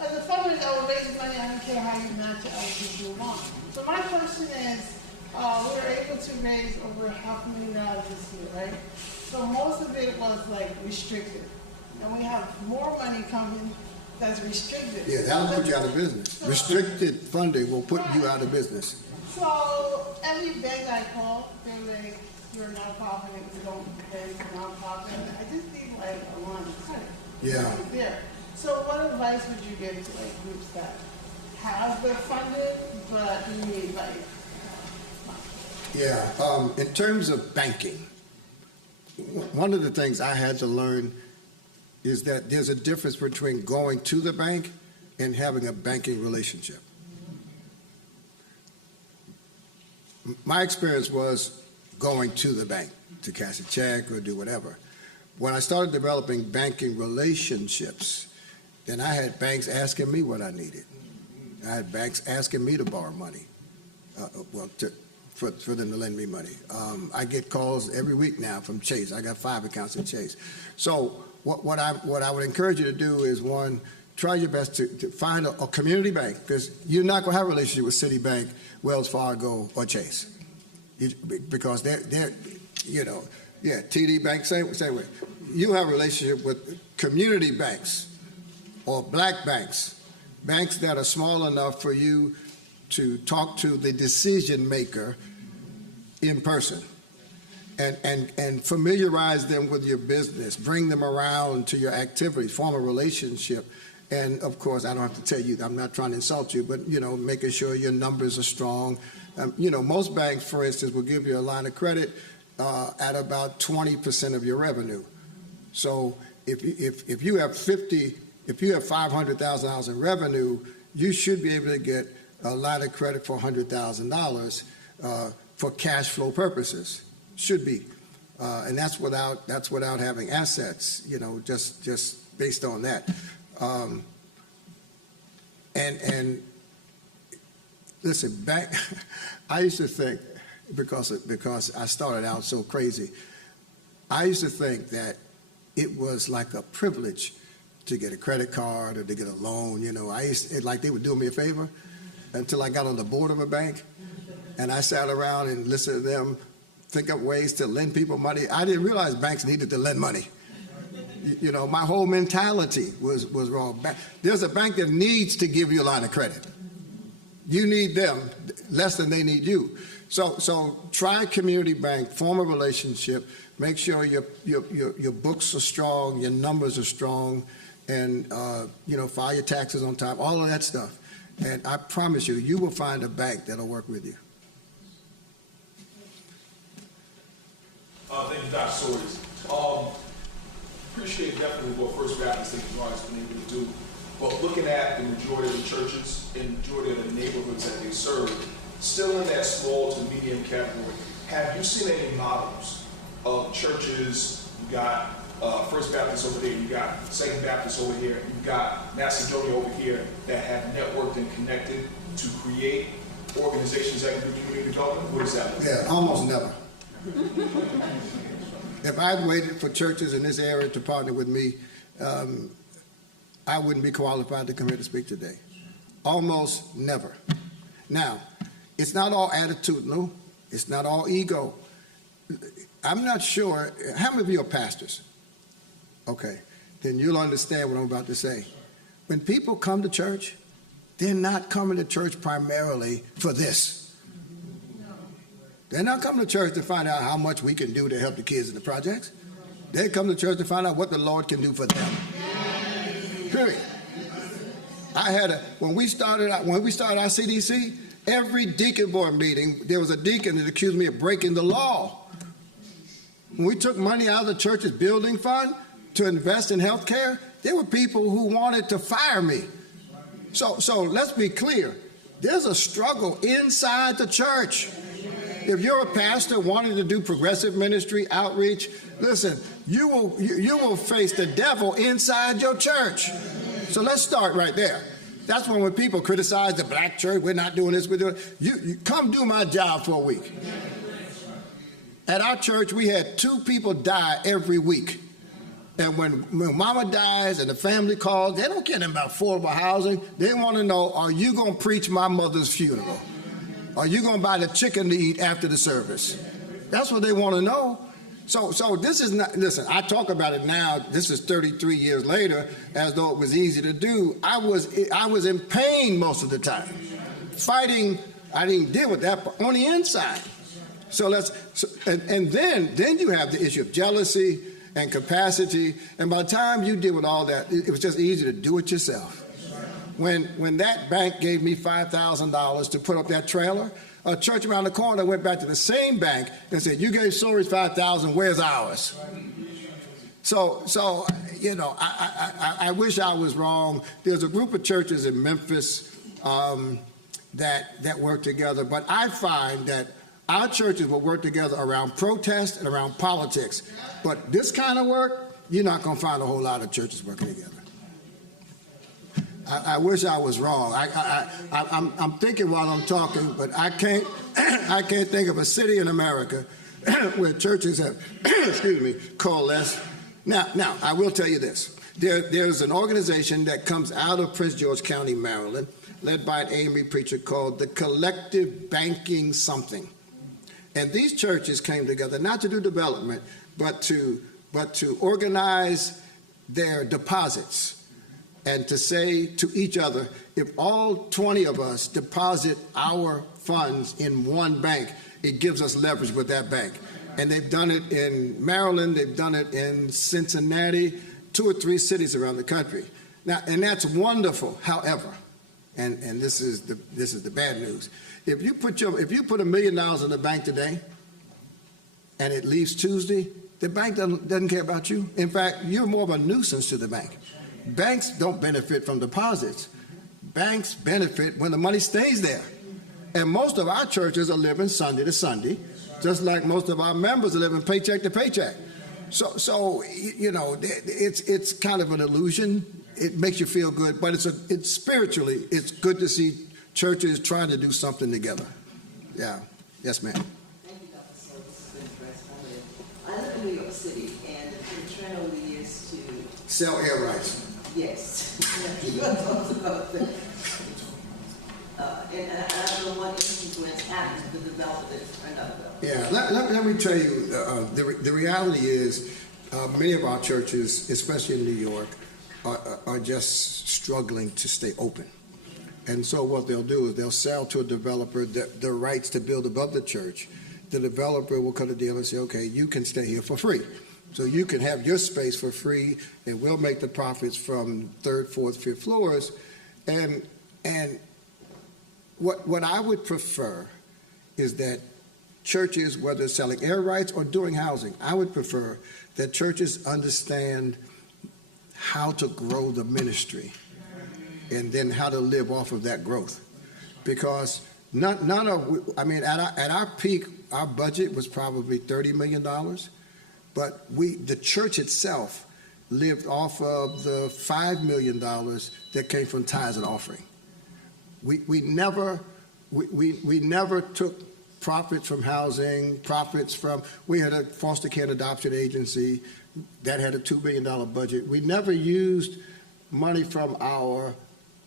as a fundraiser, I would raise money. I don't care how you match it. I would just move on. So my question is, we were able to raise over $500,000 this year, right? So most of it was like restricted. And we have more money coming that's restricted. Yeah, that'll put you out of business. Restricted funding will put you out of business. So every bank I call, they're like, you're a nonprofit, and we don't pay for nonprofit. I just need like a line of credit. Yeah. Right there. So what advice would you give to like groups that have the funding but need like? Yeah, in terms of banking, one of the things I had to learn is that there's a difference between going to the bank and having a banking relationship. My experience was going to the bank to cash a check or do whatever. When I started developing banking relationships, then I had banks asking me what I needed. I had banks asking me to borrow money, for them to lend me money. I get calls every week now from Chase. I got 5 accounts at Chase. So what I would encourage you to do is, one, try your best to find a community bank, because you're not going to have a relationship with Citibank, Wells Fargo, or Chase, because they're TD Bank, same way. You have a relationship with community banks or black banks, banks that are small enough for you to talk to the decision maker in person and familiarize them with your business, bring them around to your activities, form a relationship. And of course, I don't have to tell you, I'm not trying to insult you, but making sure your numbers are strong. Most banks, for instance, will give you a line of credit at about 20% of your revenue. So if you have $500,000 in revenue, you should be able to get a line of credit for $100,000 for cash flow purposes. Should be, and that's without having assets. Just based on that. And listen, back, I used to think, because I started out so crazy, I used to think that it was like a privilege to get a credit card or to get a loan. Like they would do me a favor, until I got on the board of a bank, and I sat around and listened to them think up ways to lend people money. I didn't realize banks needed to lend money. My whole mentality was wrong. There's a bank that needs to give you a line of credit. You need them less than they need you. So try community bank, form a relationship, make sure your books are strong, your numbers are strong, and file your taxes on time, all of that stuff. And I promise you, you will find a bank that'll work with you. Thank you, Dr. Soaries. Appreciate definitely what First Baptist has always been able to do. But looking at the majority of the churches and majority of the neighborhoods that they serve, still in that small to medium category, have you seen any models of churches? You got First Baptist over there, you got Second Baptist over here, you got Macedonia over here, that have networked and connected to create organizations that can do community development? What does that look like? Yeah, almost never. If I'd waited for churches in this area to partner with me, I wouldn't be qualified to come here to speak today. Almost never. Now, it's not all attitudinal. It's not all ego. I'm not sure. How many of you are pastors? Okay, then you'll understand what I'm about to say. When people come to church, they're not coming to church primarily for this. They're not coming to church to find out how much we can do to help the kids in the projects. They come to church to find out what the Lord can do for them. Period. When we started our CDC, every deacon board meeting, there was a deacon that accused me of breaking the law. When we took money out of the church's building fund to invest in health care, There were people who wanted to fire me. So let's be clear. There's a struggle inside the church. If you're a pastor wanting to do progressive ministry, outreach, listen, you will face the devil inside your church. So let's start right there. That's when people criticize the black church, we're not doing this, we're doing it. You come do my job for a week. At our church, we had 2 people die every week. And when mama dies and the family calls, they don't care about affordable housing. They want to know, are you going to preach my mother's funeral? Are you going to buy the chicken to eat after the service? That's what they want to know. So this is not, listen, I talk about it now, this is 33 years later, as though it was easy to do. I was in pain most of the time. Fighting, I didn't deal with that, but on the inside. And then you have the issue of jealousy and capacity, and by the time you deal with all that, it was just easy to do it yourself. When that bank gave me $5,000 to put up that trailer, a church around the corner went back to the same bank and said, you gave Soaries $5,000, where's ours? So you know, I wish I was wrong. There's a group of churches in Memphis that work together, but I find that our churches will work together around protest and around politics. But this kind of work, you're not going to find a whole lot of churches working together. I wish I was wrong. I'm thinking while I'm talking, but I can't think of a city in America where churches have, excuse me, coalesced. Now, I will tell you this. There's an organization that comes out of Prince George County, Maryland, led by an A&B preacher called the Collective Banking Something. And these churches came together not to do development, but to organize their deposits and to say to each other, if all 20 of us deposit our funds in one bank, it gives us leverage with that bank. And they've done it in Maryland, they've done it in Cincinnati, 2 or 3 cities around the country. Now, and that's wonderful. However, and this is the bad news. If you put $1 million in the bank today, and it leaves Tuesday, the bank doesn't care about you. In fact, you're more of a nuisance to the bank. Banks don't benefit from deposits. Banks benefit when the money stays there. And most of our churches are living Sunday to Sunday, just like most of our members are living paycheck to paycheck. So you know, it's kind of an illusion. It makes you feel good, but it's spiritually, it's good to see churches trying to do something together. Yeah. Yes, ma'am. Thank you, Dr. Soaries. I live in New York City, and the trend over the years to Sell air rights. yes, you talked about that. And I don't know what instance when it's happened to the developer or another developer. Yeah, let me tell you, the reality is many of our churches, especially in New York, are just struggling to stay open. And so what they'll do is they'll sell to a developer the rights to build above the church. The developer will cut a deal and say, okay, you can stay here for free. So you can have your space for free, and we'll make the profits from 3rd, 4th, 5th floors. And what I would prefer is that churches, whether selling air rights or doing housing, I would prefer that churches understand how to grow the ministry and then how to live off of that growth. Because at our peak, our budget was probably $30 million, but the church itself lived off of the $5 million that came from tithes and offering. We never took profits from housing, we had a foster care and adoption agency that had a $2 billion budget. We never used money from our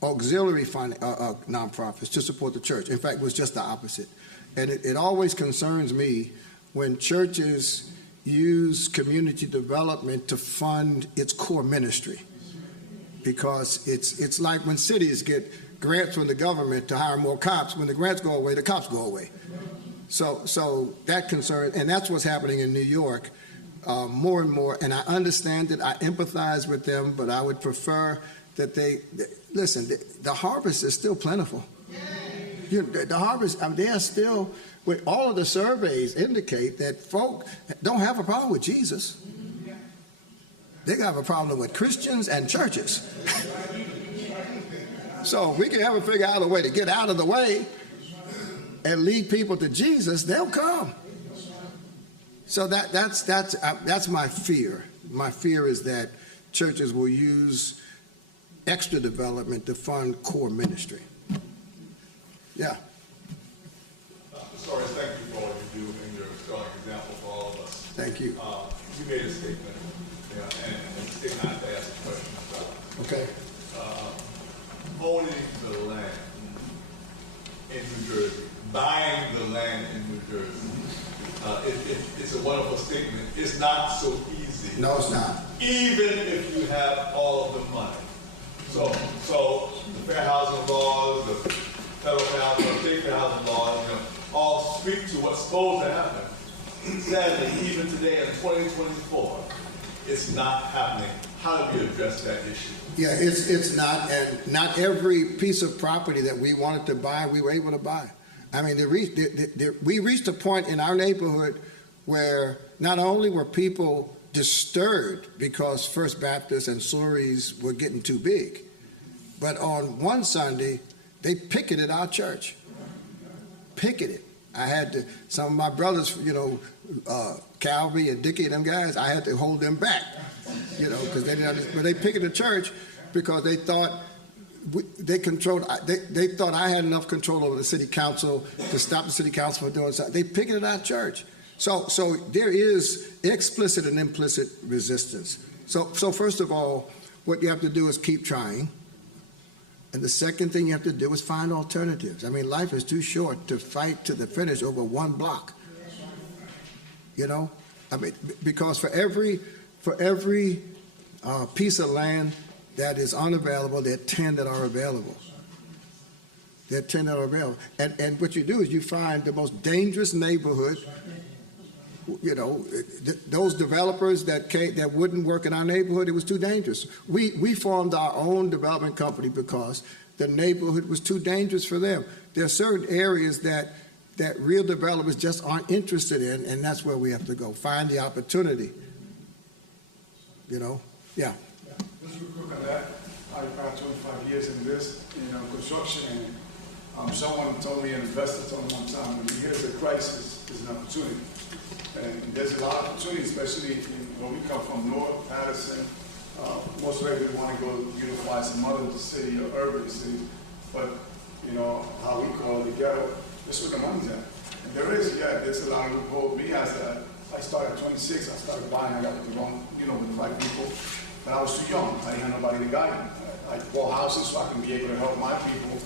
auxiliary nonprofits to support the church. In fact, it was just the opposite. And it always concerns me when churches use community development to fund its core ministry. Because it's like when cities get grants from the government to hire more cops. When the grants go away, the cops go away. So that concern, and that's what's happening in New York more and more. And I understand it, I empathize with them, but I would prefer that listen, the harvest is still plentiful. The harvest, they are still, all of the surveys indicate that folk don't have a problem with Jesus. They're going to have a problem with Christians and churches. So if we can ever figure out a way to get out of the way and lead people to Jesus, they'll come. So that's my fear. My fear is that churches will use extra development to fund core ministry. Yeah. Soaries, thank you for all you do and your strong example for all of us. Thank you. You made a statement, and statement I have to ask a question about. Okay. Owning the land in New Jersey, buying the land in New Jersey, it's a wonderful statement. It's not so easy. No, it's not. Even if you have all of the money. So the fair housing laws, the federal fair housing laws, state fair housing laws, all speak to what's supposed to happen. Sadly, even today in 2024, it's not happening. How do we address that issue? Yeah, it's not, and not every piece of property that we wanted to buy, we were able to buy. I mean, we reached a point in our neighborhood where not only were people disturbed because First Baptist and Soaries were getting too big, but on one Sunday, they picketed our church. Picketed. I had to, some of my brothers, Calvary and Dickie and them guys, I had to hold them back, because they didn't understand. But they picketed the church because they thought they thought I had enough control over the city council to stop the city council from doing something. They picketed our church. So there is explicit and implicit resistance. So first of all, what you have to do is keep trying. And the second thing you have to do is find alternatives. I mean, life is too short to fight to the finish over one block. I mean, because for every piece of land that is unavailable, there are 10 that are available. There are 10 that are available. And what you do is you find the most dangerous neighborhood. Those developers that wouldn't work in our neighborhood, it was too dangerous. We formed our own development company because the neighborhood was too dangerous for them. There are certain areas that real developers just aren't interested in, and that's where we have to go. Find the opportunity. Yeah. Just real quick on that. I've got 25 years in this, construction, and someone told me, an investor told me one time, when you hear the crisis, there's an opportunity. And there's a lot of opportunity, especially when we come from North Patterson. Most likely we want to go unify some other city or urban city, but how we call it the ghetto, that's where the money's at. And there's a lot of loopholes. I started at 26, I started buying, I got with the wrong, with the right people, but I was too young. I didn't have nobody to guide me. I bought houses so I can be able to help my people.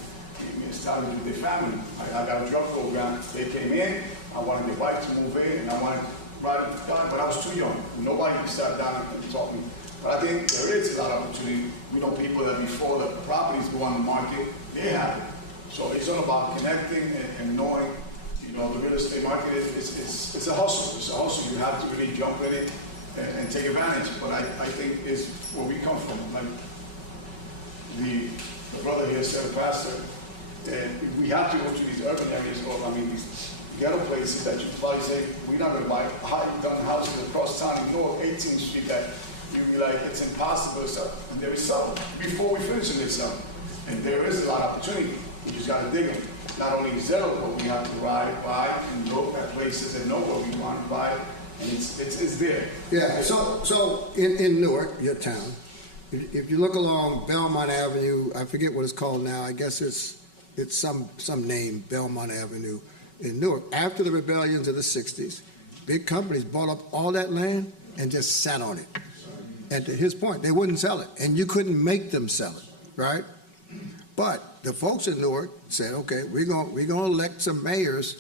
It's time to do their family. I got a drug program. They came in. I wanted their wife to move in, and I wanted to ride with God, but I was too young. Nobody sat down and taught me. But I think there is a lot of opportunity. We know people that before the properties go on the market, they have it. So it's all about connecting and knowing, the real estate market it's a hustle. It's a hustle. You have to really jump in it and take advantage. But I think is where we come from. Like the brother here said, Pastor, we have to go to these urban areas, these ghetto places that you probably say, we're not going to buy high-done houses across town in North 18th Street that you'd be like, it's impossible to sell. And there is some. Before we finish them, there's some. And there is a lot of opportunity. We just got to dig them. Not only zero, but we have to ride by and look at places and know what we want to buy. And it's there. Yeah, so in Newark, your town, if you look along Belmont Avenue, I forget what it's called now, I guess it's some name, Belmont Avenue in Newark. After the rebellions of the 60s, big companies bought up all that land and just sat on it. And to his point, they wouldn't sell it, and you couldn't make them sell it, right? But the folks in Newark said, okay, we're gonna elect some mayors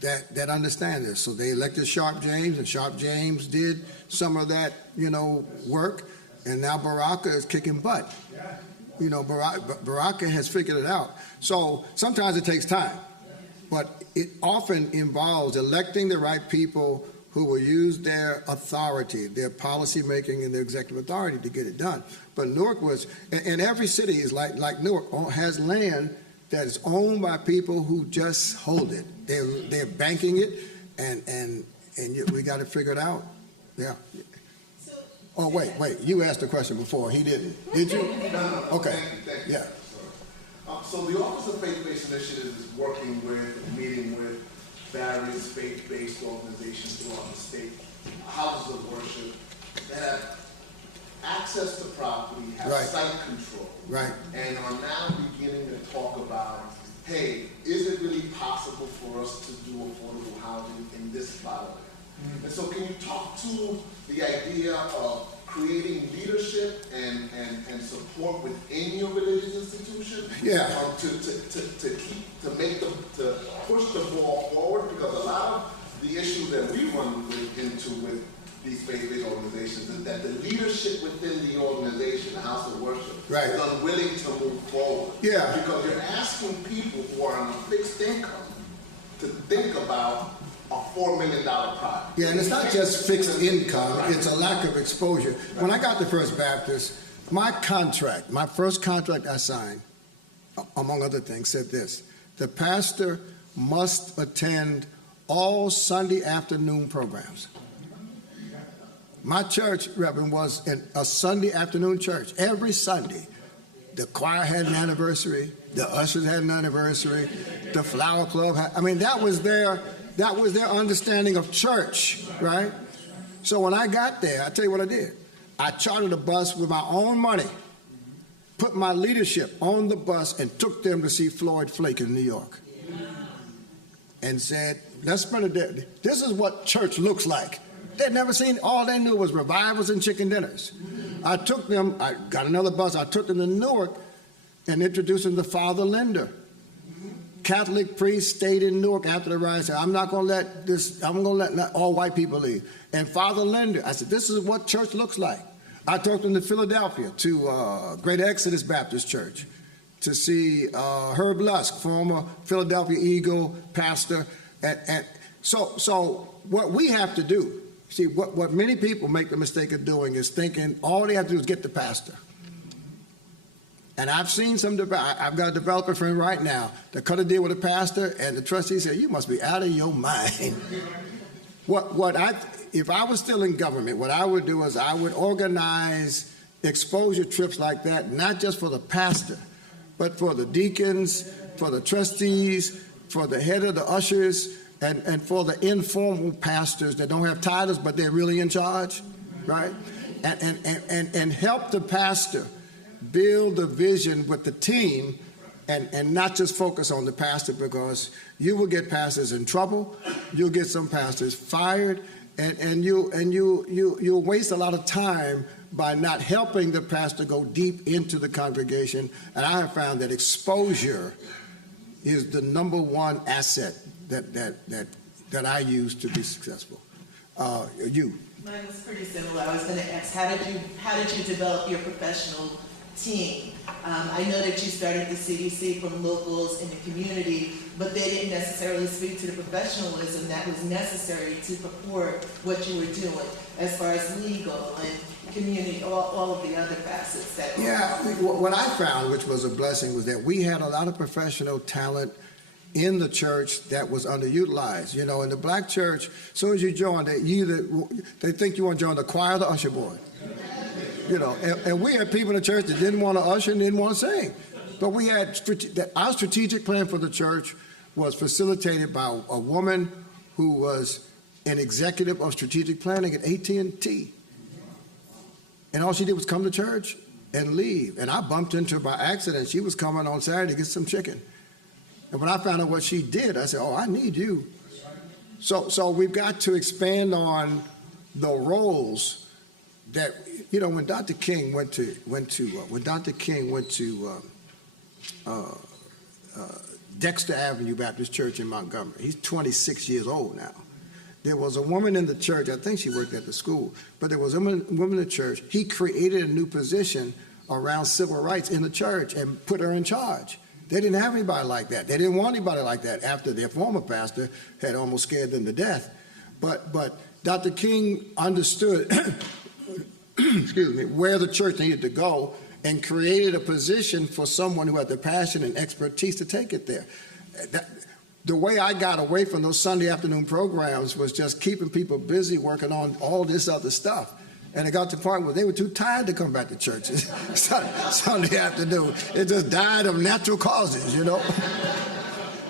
that understand this. So they elected Sharp James, and Sharp James did some of that, work, and now Baraka is kicking butt. Baraka has figured it out. So sometimes it takes time, but it often involves electing the right people who will use their authority, their policy making and their executive authority to get it done. But Newark was, and every city is like Newark, has land that is owned by people who just hold it. They're banking it, and we got to figure it out. Yeah. Oh, wait, you asked the question before, he didn't. Did you? No. Okay, Thank you. yeah. So the Office of Faith-Based Initiatives is working with, meeting with various faith-based organizations throughout the state, houses of worship, that have access to property, have Right. site control, Right. and are now beginning to talk about, hey, is it really possible for us to do affordable housing in this spot of it? And so can you talk to the idea of creating leadership and support within your religious institution? Yeah. To push the ball forward, because a lot of the issues that we run into with these faith-based organizations is that the leadership within the organization, the house of worship, Right. is unwilling to move forward. Yeah. Because you're asking people who are on a fixed income to think about a $4 million project. Yeah, and it's not just fixed income, it's a lack of exposure. When I got to First Baptist, my first contract I signed, among other things, said this: the pastor must attend all Sunday afternoon programs. My church, Reverend, was a Sunday afternoon church. Every Sunday, the choir had an anniversary, the ushers had an anniversary, the flower club had, that was their understanding of church, right? So when I got there, I tell you what I did. I chartered a bus with my own money, put my leadership on the bus, and took them to see Floyd Flake in New York. And said, let's spend a day. This is what church looks like. They'd never seen, all they knew was revivals and chicken dinners. I took them, I got another bus, I took them to Newark and introduced them to Father Linder. Catholic priest stayed in Newark after the riot, said, I'm not going to let all white people leave. And Father Linder, I said, this is what church looks like. I took them to Philadelphia, to Great Exodus Baptist Church, to see Herb Lusk, former Philadelphia Eagle pastor. And so what we have to do, see, what many people make the mistake of doing is thinking all they have to do is get the pastor. And I've seen I've got a developer friend right now that cut a deal with a pastor, and the trustee said, you must be out of your mind. If I was still in government, what I would do is I would organize exposure trips like that, not just for the pastor, but for the deacons, for the trustees, for the head of the ushers, and for the informal pastors that don't have titles, but they're really in charge, right? And help the pastor build the vision with the team, and not just focus on the pastor, because you will get pastors in trouble, you'll get some pastors fired, and you'll waste a lot of time by not helping the pastor go deep into the congregation. And I have found that exposure is the number one asset that I use to be successful. You. Mine was pretty similar. I was going to ask, how did you develop your professional team? I know that you started the CDC from locals in the community, but they didn't necessarily speak to the professionalism that was necessary to support what you were doing as far as legal and community, all of the other facets that were. Yeah, what I found, which was a blessing, was that we had a lot of professional talent in the church that was underutilized. You know, in the black church, as soon as you join, they think you want to join the choir or the usher board. You know, and we had people in the church that didn't want to usher and didn't want to sing. But we had, our strategic plan for the church was facilitated by a woman who was an executive of strategic planning at AT&T. And all she did was come to church and leave. And I bumped into her by accident. She was coming on Saturday to get some chicken. And when I found out what she did, I said, oh, I need you. So we've got to expand on the roles that, you know, when Dr. King went to Dexter Avenue Baptist Church in Montgomery, he's 26 years old now. There was a woman in the church, I think she worked at the school, but there was a woman in the church. He created a new position around civil rights in the church and put her in charge. They didn't have anybody like that. They didn't want anybody like that after their former pastor had almost scared them to death. But Dr. King understood excuse me, where the church needed to go and created a position for someone who had the passion and expertise to take it there. The way I got away from those Sunday afternoon programs was just keeping people busy working on all this other stuff. And it got to the point where they were too tired to come back to church Sunday afternoon. It just died of natural causes, you know.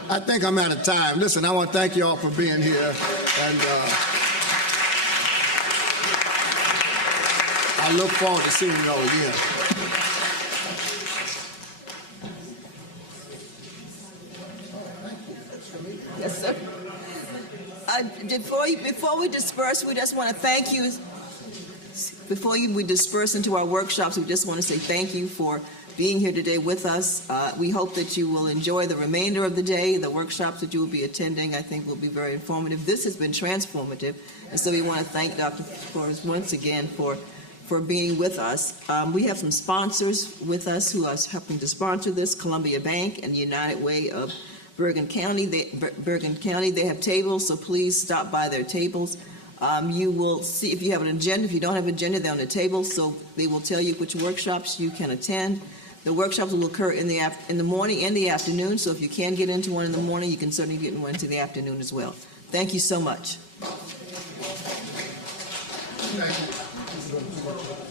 I think I'm out of time. Listen, I want to thank you all for being here. And I look forward to seeing you all again. Yes, sir. Before we disperse, we just want to thank you. Before we disperse into our workshops, we just want to say thank you for being here today with us. We hope that you will enjoy the remainder of the day. The workshops that you will be attending, I think, will be very informative. This has been transformative, and so we want to thank Dr. Flores once again for being with us. We have some sponsors with us who are helping to sponsor this: Columbia Bank and United Way of Bergen County. They have tables, so please stop by their tables. You will see if you have an agenda. If you don't have an agenda, they're on the table, so they will tell you which workshops you can attend. The workshops will occur in the morning and the afternoon, so if you can get into one in the morning, you can certainly get into one in the afternoon as well. Thank you so much. Thank you.